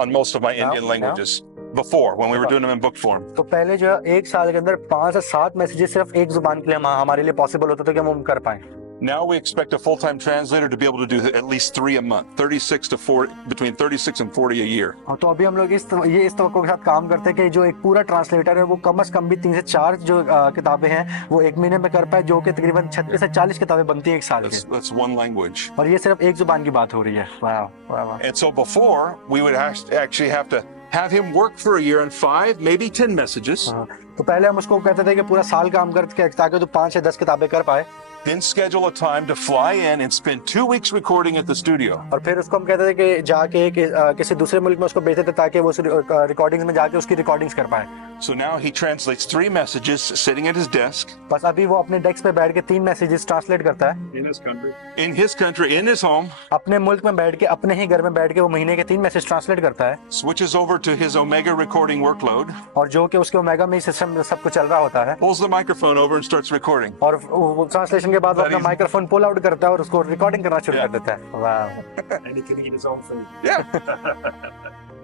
on most of my Now? Indian languages. Before, when we were doing them in book form. तो पहले जो है एक साल के अंदर 5 से 7 मैसेजेस सिर्फ एक जुबान के लिए हमारे लिए पॉसिबल होता था कि हम कर पाएं। Now we expect a full-time translator to be able to do at least 3 a month, 36 to 40, between 36 and 40 a year. हाँ, तो अभी हम लोग इस तवक्को के साथ काम करते हैं कि जो एक पूरा ट्रांसलेटर है वो कम से कम भी 3 से 4 जो किताबें हैं वो एक महीने में कर पाए, जो कि तकरीबन 36 से 40 किताबें बनती हैं एक साल की। That's one language. और ये सिर्फ एक जुबान की बात हो रही है। वाह वाह वाह। And so before, we would actually have to have him work for a year on 5, maybe 10 messages, हाँ, तो पहले हम उसको कहते थे कि पूरा साल काम करके ताकि तो 5 से 10 किताबें कर पाए, then schedule a time to fly in and spend 2 weeks recording at the studio. और फिर उसको हम कहते थे कि जाके किसी दूसरे मुल्क में उसको भेजते थे ताकि वो रिकॉर्डिंग्स में जाके उसकी रिकॉर्डिंग्स कर पाए। So now he translates 3 messages sitting at his desk बस अभी वो अपने डेस्क पे बैठ के 3 मैसेजेस ट्रांसलेट करता है In this country. in his country, in his home, अपने मुल्क में बैठ के, अपने ही घर में बैठ के वो महीने के 3 मैसेज ट्रांसलेट करता है, switches over to his Omega recording workload, और जो कि उसके ओमेगा में सिस्टम सब कुछ चल रहा होता है, pulls the microphone over and starts recording. और वो ट्रांसलेशन के बाद वो That अपना is- माइक्रोफोन पुल आउट करता है और उसको रिकॉर्डिंग करना शुरू Yeah. कर देता है। वाह And he can eat his own food. Yeah,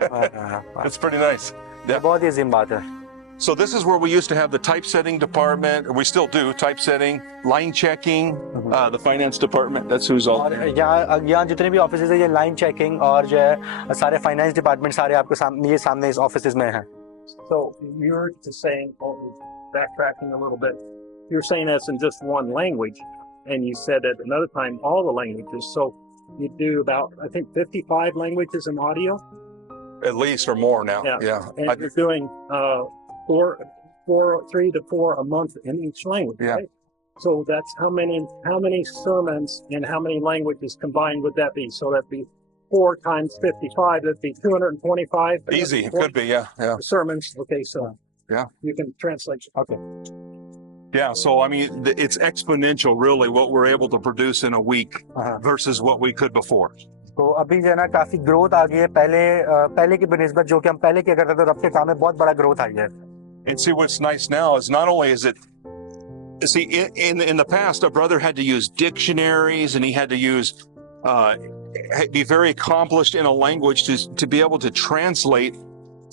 वाह, वाह, वाह। that's pretty nice. ये बहुत ही अजीम बात है। So this is where we used to have the typesetting department, or we still do, typesetting, line checking, the finance department, that's who's all और there. यहाँ जितने भी ऑफिस है, ये लाइन चेकिंग और जो है सारे फाइनेंस डिपार्टमेंट सारे आपके सामने इस ऑफिस में हैं। So you're just saying, backtracking a little bit, you're saying that's in just one language, and you said at another time all the languages. So you do about, I think, 55 languages in audio, At least or more now, Yeah. yeah. and you're doing 3 to 4 a month in each language, Yeah. right? So that's how many sermons in how many languages combined would that be? So that'd be 4 times 55. That'd be 225. Easy, it could be, yeah. sermons. Okay, so Yeah. you can translate. Okay, Yeah, so I mean, it's exponential really what we're able to produce in a week हाँ। versus what we could before. तो अभी जो है ना काफी ग्रोथ आ गई है पहले की बनिस्बत, जो कि हम पहले क्या करते थे, रब के काम में बहुत बड़ा ग्रोथ आई है। And see, what's nice now is not only is it, see, in the past, a brother had to use dictionaries and he had to use, be very accomplished in a language to be able to translate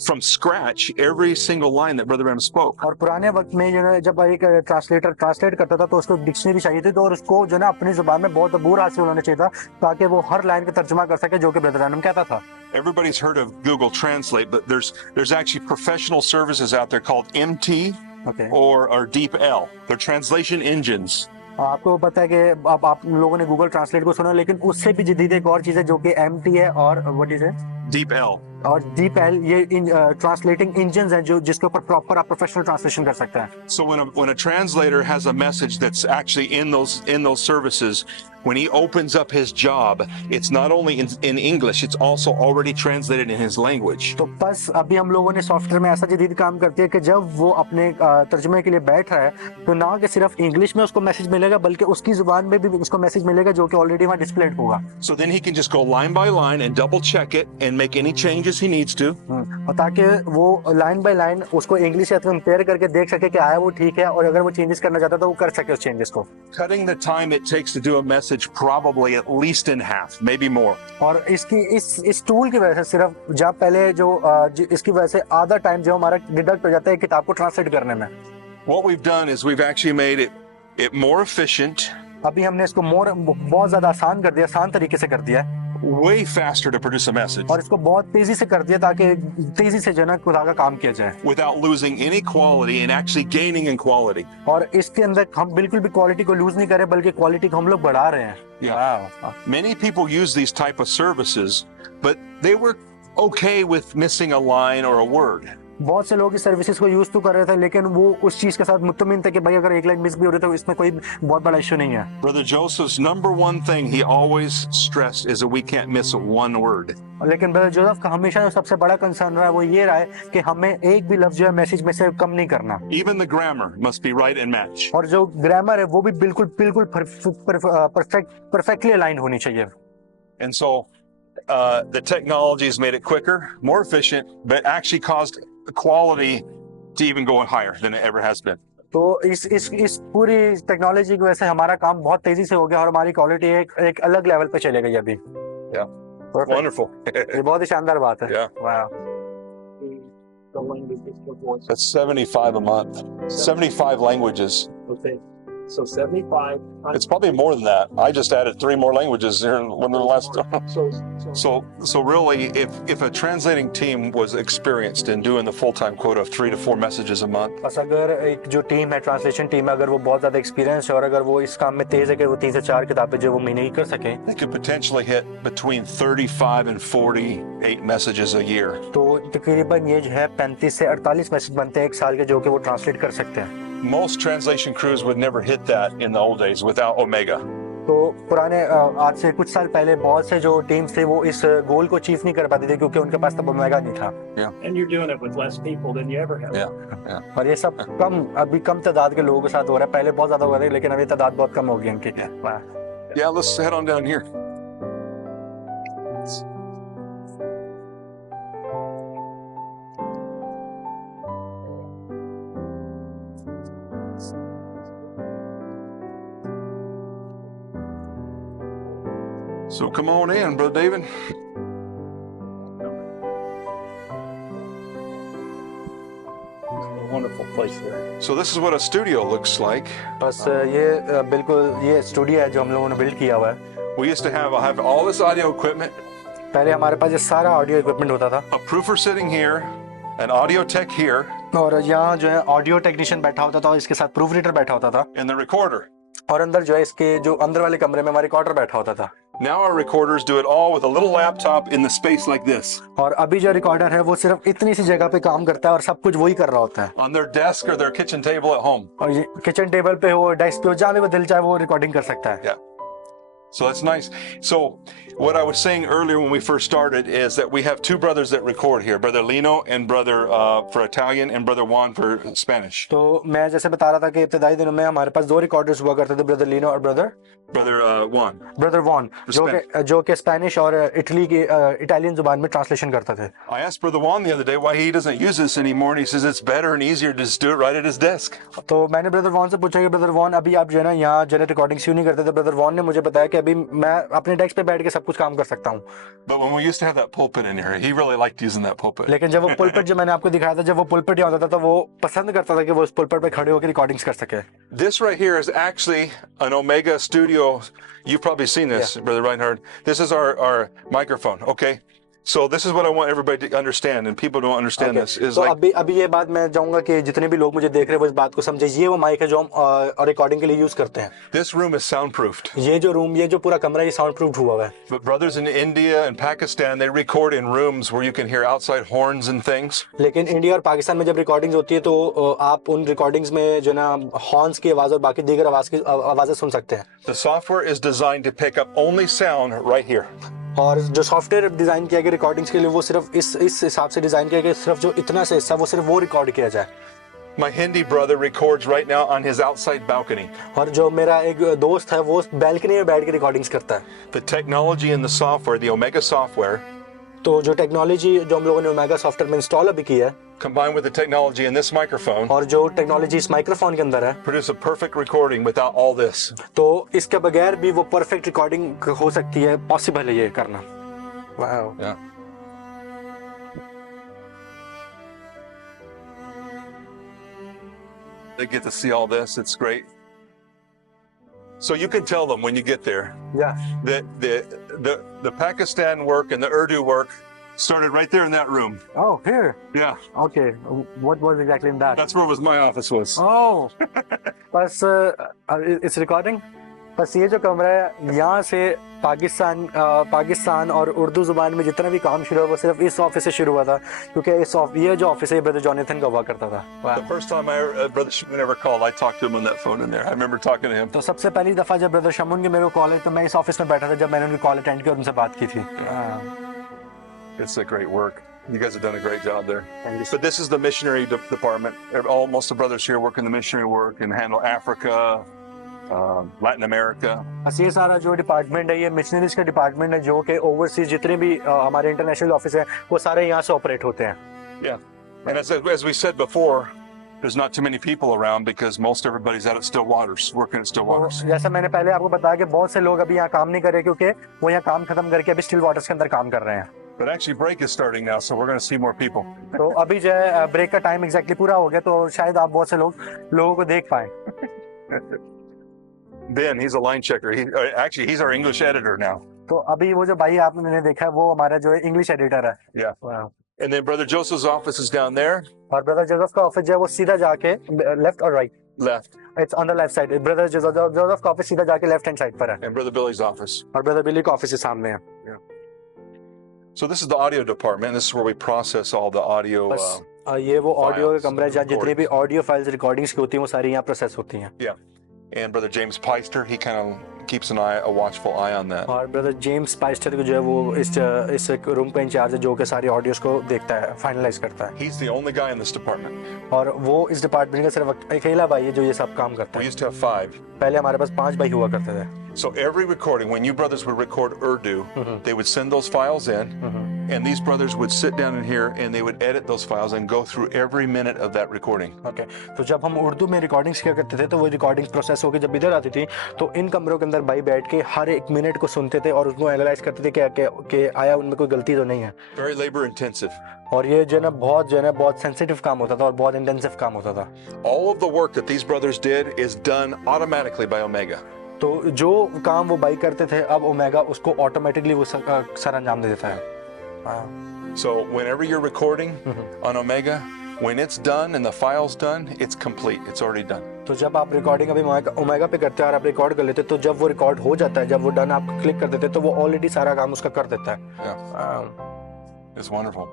from scratch every single line that Brother Branham spoke. और पुराने वक्त में जो है जब एक translator translate करता था तो उसको डिक्शनरी चाहिए थी, तो और उसको जो है ना अपनी जुबान में बहुत अबूर हासिल होना चाहिए था ताकि वो हर लाइन का तर्जुमा कर सके, जो कि ब्रदर ब्रैनम कहता था। Everybody's heard of Google Translate, but there's actually professional services out there called MT okay, or DeepL. They're translation engines. आपको पता है कि अब आप लोगों ने गूगल ट्रांसलेट को सुना, लेकिन उससे भी जदीद एक और चीज है जो कि MT है और व्हाट इज इट, DeepL. और DeepL ये ट्रांसलेटिंग इंजन हैं जो जिसके ऊपर प्रॉपर आप प्रोफेशनल ट्रांसलेशन कर सकते हैं. So when a translator has a message that's actually in those services, when he opens up his job, it's not only in English, it's also already translated in his language. तो बस अभी हम लोगों ने सॉफ्टवेयर में ऐसा जदीद काम करती है कि जब वो अपने तर्जुमे के लिए बैठ रहा है तो ना कि सिर्फ इंग्लिश में उसको मैसेज मिलेगा बल्कि उसकी जुबान में भी उसको मैसेज मिलेगा जो कि ऑलरेडी वहाँ डिस्प्लेड होगा. So then he can just go line by line and double check it and make any changes he needs to. और ताकि वो लाइन बाय लाइन उसको इंग्लिश या कंपेयर करके देख सके कि आया वो ठीक है और अगर वो चेंजेस करना चाहता है तो वो कर सके उस चेंजेस को. Cutting the time it takes to do a message probably at least in half, maybe more. और इसकी इस टूल की वजह से सिर्फ जब पहले इसकी वजह से आधा टाइम जो हमारा डिडक्ट हो जाता है किताब को ट्रांसलेट करने में. What we've done is we've actually made it more efficient, अभी हमने इसको बहुत ज्यादा आसान कर दिया, आसान तरीके से कर दिया है way faster to produce a message और इसको बहुत तेजी से कर दिया ताकि तेजी से जो है ना खुदा का काम किया जाए without losing any quality and actually gaining in quality. और इसके अंदर हम बिल्कुल भी क्वालिटी को लूज नहीं कर रहे बल्कि क्वालिटी को हम लोग बढ़ा रहे हैं. Yeah. Many people use these type of services, but they were okay with missing a line or a word. बहुत से लोग इस सर्विसेज को यूज तो कर रहे थे लेकिन वो उस चीज के साथ मुतमिन थे कि भाई अगर एक लाइन मिस भी हो रही तो इसमें कोई बहुत बड़ा इशू नहीं है. Brother Joseph's number one thing he always stressed is that we can't miss one word. लेकिन ब्रदर जोसेफ का हमेशा जो सबसे बड़ा कंसर्न रहा है वो ये रहा है कि हमें एक भी लफ्ज जो है मैसेज में से कम नहीं करना. Even the grammar must be right and match. और जो ग्रामर है वो भी बिल्कुल परफेक्टली अलाइन होनी चाहिए. And so the technology has made it quicker, more efficient, but actually caused quality to even go higher than it ever has been. तो इस पूरी टेक्नोलॉजी की वजह से हमारा काम बहुत तेजी से हो गया और हमारी क्वालिटी एक अलग लेवल पे चले गई अभी. Yeah. Perfect. Wonderful. ये बहुत ही शानदार बात है. Yeah. Wow. The languages for voice. That's 75 a month. 75 languages. Okay. So 75. It's probably more than that. I just added 3 more languages here in the last. So really, if a translating team was experienced in doing the full-time quota of 3 to 4 messages a month, बस अगर एक जो टीम है translation team है अगर वो बहुत ज्यादा एक्सपीरियंस है और अगर वो इस काम में तेज है कि वो 3 से 4 किताबें जो वो महीने की कर सके they could potentially hit between 35 and 48 messages a year. तो तकरीबन ये जो है 35 से 48 मैसेज बनते हैं एक साल के जो कि वो ट्रांसलेट कर सकते हैं. Most translation crews would never hit that in the old days without Omega. तो पुराने आज से कुछ साल पहले बहुत से जो टीम्स थे वो इस गोल को अचीव नहीं कर पाते थे क्योंकि उनके पास तब ओमेगा नहीं था. And you're doing it with less people than you ever have. Yeah. और ये सब अभी कम तादाद के लोगों के साथ हो रहा है. पहले बहुत ज्यादा हो रहा है लेकिन अभी तादाद बहुत कम हो गई इनकी. Yeah, let's head on down here. So come on in, Brother David. A wonderful place there. So this is what a studio looks like. बस ये बिल्कुल ये स्टूडियो है जो हम लोगों ने बिल्ड किया हुआ है. We used to have all this audio equipment, पहले हमारे पास ये सारा ऑडियो इक्विपमेंट होता था a proofer sitting here, an audio tech here, और यहाँ जो है ऑडियो टेक्नीशियन बैठा होता था और इसके साथ प्रूफ रीडर बैठा होता था and the recorder. और अंदर जो है इसके जो अंदर वाले कमरे में हमारा रिकॉर्डर बैठा होता था. Now our recorders do it all with a little laptop in the space like this, और अभी जो रिकॉर्डर है वो सिर्फ इतनी सी जगह पे काम करता है और सब कुछ वही कर रहा होता है. on their desk or their kitchen table at home. और ये किचन टेबल पे हो डेस्क पे हो जहाँ भी वो दिल चाहे वो रिकॉर्डिंग कर सकता है. Yeah. So that's nice. So what I was saying earlier when we first started is that we have 2 brothers that record here, Brother Lino and Brother for Italian and Brother Juan for Spanish. तो मैं जैसे बता रहा था कि इब्तिदाई दिनों में हमारे पास 2 रिकॉर्डर्स हुआ करते थे, ब्रदर लीनो और Brother Juan. ब्रदर वॉन जो कि स्पेनिश और इटली की इटालियन जुबान में ट्रांसलेशन करते थे. I asked Brother Juan the other day why he doesn't use this anymore, and he says it's better and easier to just do it right at his desk. तो मैंने ब्रदर वॉन से पूछा कि ब्रदर वॉन अभी आप जो है ना यहाँ जो है रिकॉर्डिंग क्यों नहीं करते थे. ब्रदर वॉन ने मुझे बताया कि अभी मैं अपने डेस्क पे बैठ के सब कुछ काम कर सकता हूँ. But when we used to have that pulpit in here, he really liked using that pulpit. लेकिन जब वो पुलपिट जो मैंने आपको दिखाया था जब वो पुलपिट यहाँ होता था तो वो पसंद करता था कि वो उस पुलपिट पे खड़े होकर रिकॉर्डिंग्स कर सके. This right here is actually an Omega Studio. You've probably seen this, Brother Reinhard. This is our microphone, okay? So this is what I want everybody to understand, and people don't understand Okay. this. Is तो like अभी ये बात मैं चाहूंगा कि जितने भी लोग मुझे देख रहे हैं वो इस बात को समझे। ये वो माइक है जो हम रिकॉर्डिंग के लिए यूज करते हैं। this room is soundproofed. ये जो पूरा कमरा ये साउंड प्रूफ हुआ हुआ है। But brothers in India and Pakistan, they record in rooms where you can hear outside horns and things. लेकिन इंडिया और पाकिस्तान में जब रिकॉर्डिंग्स होती है तो आप उन रिकॉर्डिंग्स में जो ना हॉर्न्स की आवाज और बाकी दीगर आवाजें सुन सकते हैं। The software is designed to pick up only sound right here. और जो सॉफ्टवेयर डिजाइन किया गया रिकॉर्डिंग्स के लिए वो सिर्फ इस हिसाब से डिजाइन किया गया, सिर्फ जो इतना से हिस्सा वो सिर्फ वो रिकॉर्ड किया जाए। My Hindi brother records right now on his outside balcony. और जो मेरा एक दोस्त है वो बैल्कनी में बैठ के रिकॉर्डिंग्स करता है। The technology in the software, the Omega software, तो जो टेक्नोलॉजी जो हम लोगों ने ओमेगा सॉफ्टवेयर में इंस्टॉल अभी की है combined with the technology in this microphone, और जो टेक्नोलॉजी इस माइक्रोफोन के अंदर है, produce a perfect recording without all this. तो इसके बगैर भी वो परफेक्ट रिकॉर्डिंग हो सकती है। पॉसिबल है ये करना। Wow. Yeah. They get to see all this. It's great. So you can tell them when you get there या that the Pakistan work and the Urdu work started right there in that room. Oh here Yeah, okay what was exactly in that that's where was my office was. ओह बस it's recording. बस ये जो कमरा है यहाँ से पाकिस्तान और उर्दू जुबान में जितना भी काम शुरू हुआ वो सिर्फ इस ऑफिस से शुरू हुआ था, क्योंकि ये जो ऑफिस है ब्रदर जॉनथन का हुआ करता था। The first time Brother Shimon ever called, I talked to him on that phone in there. I remember talking to him. तो सबसे पहली दफा जब ब्रदर शमून के मेरे को कॉल आई तो मैं इस ऑफिस में बैठा था जब मैंने उनकी कॉल अटेंड की और उनसे बात की थी। It's a great work. You guys have done a great job there. Thank you. But this is the missionary department. Most of the brothers here work in the missionary work and handle Africa, Latin America. बस ये सारा जो डिपार्टमेंट है ये मिशनरीज का डिपार्टमेंट है जो कि ओवरसीज जितने भी हमारे इंटरनेशनल ऑफिस है वो सारे यहाँ से ऑपरेट होते हैं। Yeah. And as we said before, there's not too many people around because most everybody's out at Still Waters, working at Still Waters. तो जैसा मैंने पहले आपको बताया कि बहुत से लोग अभी यहाँ काम नहीं कर रहे क्योंकि वो यहाँ काम खत्म करके अभी स्टिल वाटर्स के अंदर काम कर रहे हैं। But actually break is starting now, so we're going to see more people. तो अभी जो है ब्रेक का टाइम एग्जैक्टली पूरा हो गया तो शायद आप बहुत से लोगों को देख पाए। Ben, he's a line checker. He's our English editor now. तो अभी वो जो भाई आपने देखा है वो हमारा जो है इंग्लिश एडिटर है। Yeah. Wow. And then Brother Joseph's office is down there, और ब्रदर जोसेफ का ऑफिस जो है वो सीधा जाके लेफ्ट और right, left, it's on the left side. Brother Joseph का ऑफिस सीधा जाके लेफ्ट हैंड साइड पर है and Brother Billy's office. और ब्रदर बिली का ऑफिस सामने है। So this is the audio department. This is where we process all the audio. बस ये वो ऑडियो का files, कमरा है जहाँ जितनी भी recordings. ऑडियो फाइल्स रिकॉर्डिंग्स की होती हैं वो सारी यहाँ प्रोसेस होती हैं। And Brother James Peister, he kind of keeps a watchful eye on that. और ब्रदर जेम्स पाइस्टर जो है वो इस रूम का इंचार्ज है जो कि सारी ऑडियोज को देखता है, फाइनलाइज करता है। He's the only guy in this department. और वो इस डिपार्टमेंट का सिर्फ अकेला भाई है जो ये सब काम करता We है। used to have 5. पहले हमारे पास 5 भाई हुआ करते थे। So every recording, when you brothers would record Urdu, they would send those files in, and these brothers would sit down in here and they would edit those files and go through every minute of that recording. Okay तो जब हम उर्दू में रिकॉर्डिंग्स किया करते थे तो वो recordings process होकर जब इधर आती थी तो इन कमरों के अंदर भाई बैठ के हर एक मिनट को सुनते थे और उसको एनालाइज करते थे कि आया उनमें कोई गलती तो नहीं है। Very labor intensive. और ये जो है ना बहुत सेंसिटिव काम होता था और बहुत इंटेंसिव काम होता था। All of the work that these brothers did is done automatically by Omega. तो जो काम वो भाई करते थे अब ओमेगा उसको ऑटोमेटिकली वो सर अंजाम दे देता है। So whenever you're recording on Omega, when it's done and the file's done, it's complete. It's already done. तो जब आप रिकॉर्डिंग अभी ओमेगा पे करते हैं और आप रिकॉर्ड कर लेते हैं तो जब वो रिकॉर्ड हो जाता है, जब वो डन आप क्लिक कर देते हैं तो वो ऑलरेडी सारा काम उसका कर देता है। It's wonderful.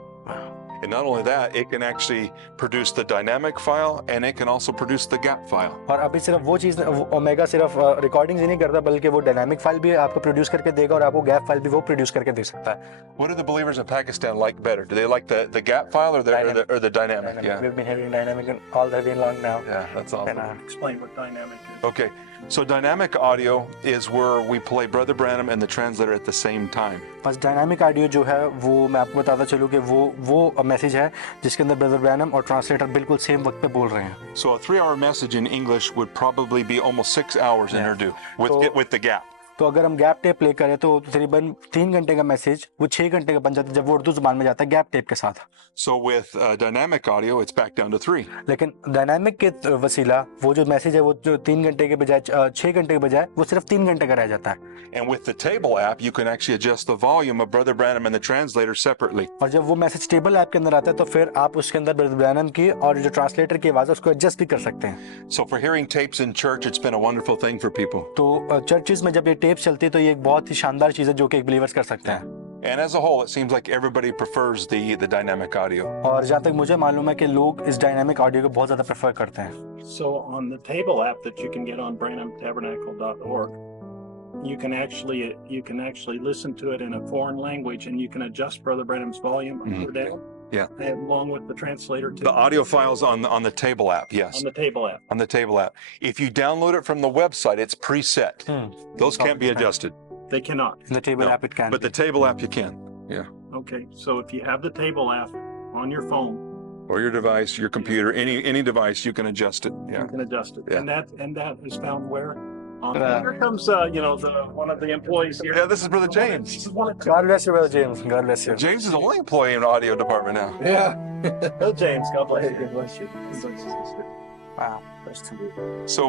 And not only that, it can actually produce the dynamic file and it can also produce the gap file. और अभी सिर्फ वो चीज़ ओमेगा सिर्फ रिकॉर्डिंग ही नहीं करता बल्कि वो डायनामिक फाइल भी आपको प्रोड्यूस करके देगा और आपको गैप फाइल भी वो प्रोड्यूस करके दे सकता है। What do the believers in Pakistan like better? Do they like the gap file or the dynamic? Yeah. We've been having dynamic all the way long now. Yeah, that's awesome. Explain what dynamic is. Okay, so dynamic audio is where we play Brother Branham and the translator at the same time. बस dynamic audio जो है वो मैं आपको बताता चलूँ कि वो मैसेज है जिसके अंदर ब्रदर ब्रैनम और ट्रांसलेटर बिल्कुल सेम वक्त पे बोल रहे हैं। So a 3-hour message in English would probably be almost 6 hours in Urdu with the gap. तो अगर हम गैप टेप प्ले करें तो तकरीबन 3 घंटे का मैसेज वो 6 घंटे का बन जाता है जब वो उर्दू जुबान में जाता है गैप टेप के साथ। So with dynamic audio, it's back down to 3. लेकिन डायनामिक के वसीला वो जो मैसेज है वो जो 3 घंटे के बजाय 6 घंटे के बजाय वो सिर्फ 3 घंटे का रह जाता है। And with the table app, you can actually adjust the volume of Brother Branham and the translator separately. और जब वो मैसेज टेबल ऐप के अंदर आता है तो फिर आप उसके अंदर ब्रदर ब्रैनम की और जो ट्रांसलेटर की आवाज़ है उसको एडजस्ट भी कर सकते हैं। So for hearing tapes in church, it's been a wonderful thing for people. तो चर्चिज में जब ये टेप चलती है तो ये एक बहुत ही शानदार चीज़ है जो कि एक बिलीवर्स कर सकते हैं। And as a whole, it seems like everybody prefers the dynamic audio. और जहाँ तक मुझे मालूम है कि लोग इस डायनामिक ऑडियो को बहुत ज़्यादा प्रेफर करते हैं। So on the table app that you can get on BranhamTabernacle.org, you can actually listen to it in a foreign language, and you can adjust Brother Branham's volume up or down. Yeah. And along with the translator too. The audio files on the table app, yes. On the table app. On the table app. If you download it from the website, it's preset. Those can't be adjusted. They cannot. The table No, app it can. But the table app you can. Yeah. Okay, so if you have the table app on your phone, Or your device, your computer, any device, you can adjust it. you Yeah. can adjust it. Yeah. And that is found where? On Uh, here comes one of the employees here. Yeah, this is Brother James. This is one of God bless you, brother James. God bless you. James is the only employee in the audio department now. Bill James. God bless you. God bless you. Wow. So,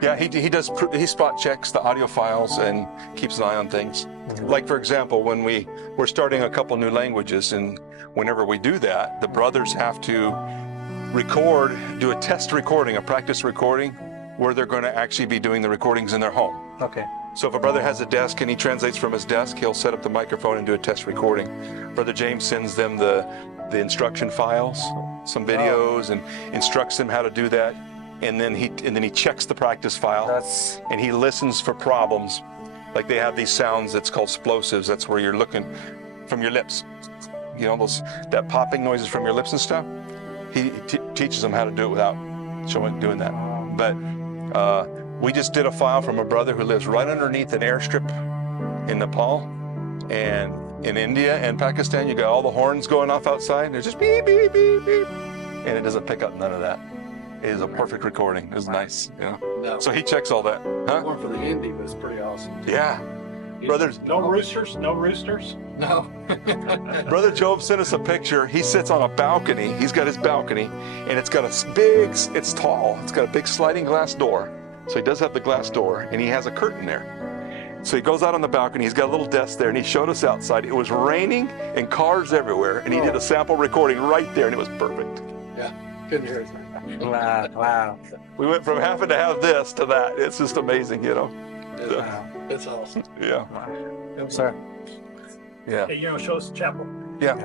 yeah, he spot checks the audio files and keeps an eye on things. Like for example, when we're starting a couple new languages, and whenever we do that, the brothers have to do a test recording, a practice recording, where they're going to actually be doing the recordings in their home. Okay. So if a brother has a desk and he translates from his desk, he'll set up the microphone and do a test recording. Brother James sends them the instruction files, some videos, and instructs them how to do that. And then he checks the practice file, and he listens for problems. Like they have these sounds that's called explosives. That's where you're looking from your lips. You know, that popping noises from your lips and stuff. He teaches them how to do it without doing that. But we just did a file from a brother who lives right underneath an airstrip in Nepal, and in India and Pakistan, you got all the horns going off outside, and they're just beep, beep, beep, beep, and it doesn't pick up none of that. It is a perfect recording. It was nice. Yeah. No. So he checks all that. Huh? More for the indie, but it's pretty awesome. Yeah. Brothers, No roosters? No roosters? No. Brother Job sent us a picture. He sits on a balcony. He's got his balcony, and it's got it's tall. It's got a big sliding glass door. So he does have the glass door, and he has a curtain there. So he goes out on the balcony. He's got a little desk there, and he showed us outside. It was raining and cars everywhere, and he did a sample recording right there, and it was perfect. Yeah. Couldn't hear it. Wow. Wow. We went from having to have this to that. It's just amazing, you know? It's awesome. Yeah. Sir. Yeah. Hey, show us the chapel. Yeah.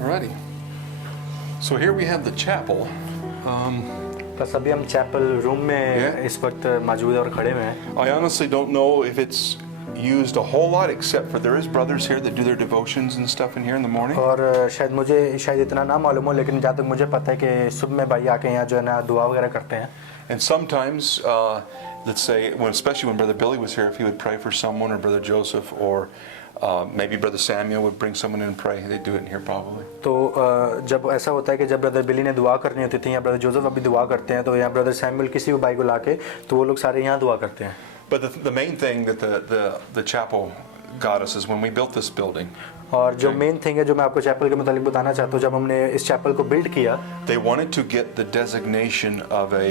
Alrighty. So here we have the chapel. बस अभी हम chapel room में Yeah. इस वक्त मौजूद हैं और खड़े हुए हैं। I honestly don't know if it's used a whole lot, except for there is brothers here that do their devotions and stuff in here in the morning. और शायद इतना ना मालूम हो, लेकिन जहाँ तक मुझे पता है कि सुबह में भाई आके यहाँ जो है ना दुआ वगैरह करते हैं। And sometimes, let's say, especially when Brother Billy was here, if he would pray for someone, or Brother Joseph, or maybe Brother Samuel would bring someone in and pray. They'd do it in here probably. तो जब ऐसा होता है कि जब ब्रदर बिली ने दुआ करनी होती थी या ब्रदर जोसेफ अभी दुआ करते हैं, तो यहाँ ब्रदर सैमुअल किसी भी भाई को लाके तो वो लोग सारे यहाँ दुआ करते हैं। But the main thing that the chapel got us is when we built this building. और जो मेन थिंग है जो मैं आपको चैपल के मुतालिक बताना चाहता हूँ, जब हमने इस चैपल को बिल्ड किया, They wanted to get the designation of a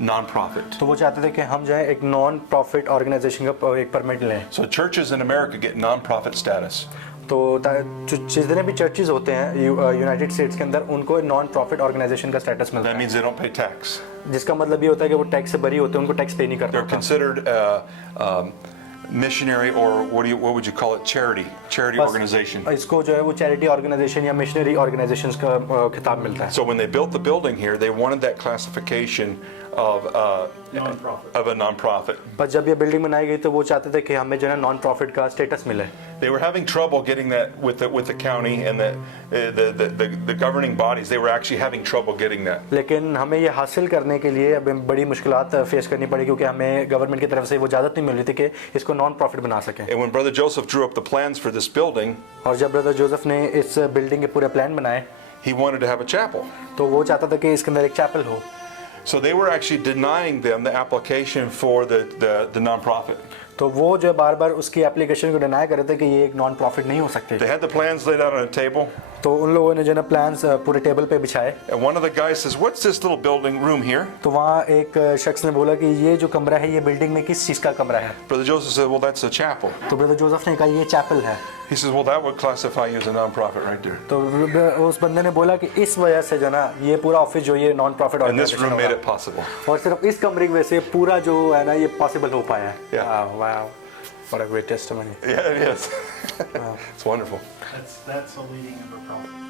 non-profit. तो वो चाहते थे कि हम जो है एक नॉन प्रॉफिट ऑर्गेनाइजेशन का एक परमिट लें। So churches in America get non-profit status. तो जितने भी चर्चेज होते हैं यूनाइटेड स्टेट्स के अंदर, उनको नॉन प्रॉफिट ऑर्गेनाइजेशन का स्टेटस मिलता That है, means they don't pay tax. जिसका मतलब ये होता है कि वो टैक्स से बरी होते हैं, उनको टैक्स पे नहीं करना They're होता। considered missionary, or what would you call it? Charity बस organization. इसको जो है वो चैरिटी ऑर्गेनाइजेशन या मिशनरी ऑर्गेनाइजेशंस का खिताब मिलता है। So when they built the building here, they wanted that classification of Non-profit. of a nonprofit. पर जब ये बिल्डिंग बनाई गई तो वो चाहते थे कि हमें जो है नॉन प्रॉफिट का स्टेटस मिले. They were having trouble getting that with the county and the governing bodies. They were actually having trouble getting that. लेकिन हमें ये हासिल करने के लिए अब बड़ी मुश्किलात फेस करनी पड़ी क्योंकि हमें गवर्नमेंट की तरफ से वो इजाज़त नहीं मिल रही थी कि इसको नॉन प्रॉफिट बना सकें. And when Brother Joseph drew up the plans for this building, और जब ब्रदर जोसेफ ने इस बिल्डिंग के पूरे प्लान बनाए he wanted to have a chapel. तो वो चाहता था कि इसके अंदर एक चैपल हो. So they were actually denying them the application for the nonprofit. तो वो जो बार बार उसकी एप्लीकेशन को डिनाई कर रहे थे कि ये एक नॉन प्रॉफिट नहीं हो सकते. They had the plans laid out on a table, तो उन लोगों ने जो है प्लान्स पूरे टेबल पे बिछाए. and one of the guys says, "What's this little building room here?" तो वहाँ एक शख्स ने बोला कि ये जो कमरा है ये बिल्डिंग में किस चीज़ का कमरा है. Brother Joseph said, "Well, that's a chapel." तो ब्रदर जोसेफ ने कहा ये चैपल है. He says, "Well, that would classify you as a nonprofit right there." तो उस बंदे ने बोला कि इस वजह से जो ना ये पूरा ऑफिस जो ये non profit And this room made organisation it possible. और सिर्फ इस कमरे की वजह से पूरा जो है ना ये पॉसिबल हो पाया है. Yeah. Wow, what a great testimony. Yeah, it is. It's wonderful. That's the leading of a prophet.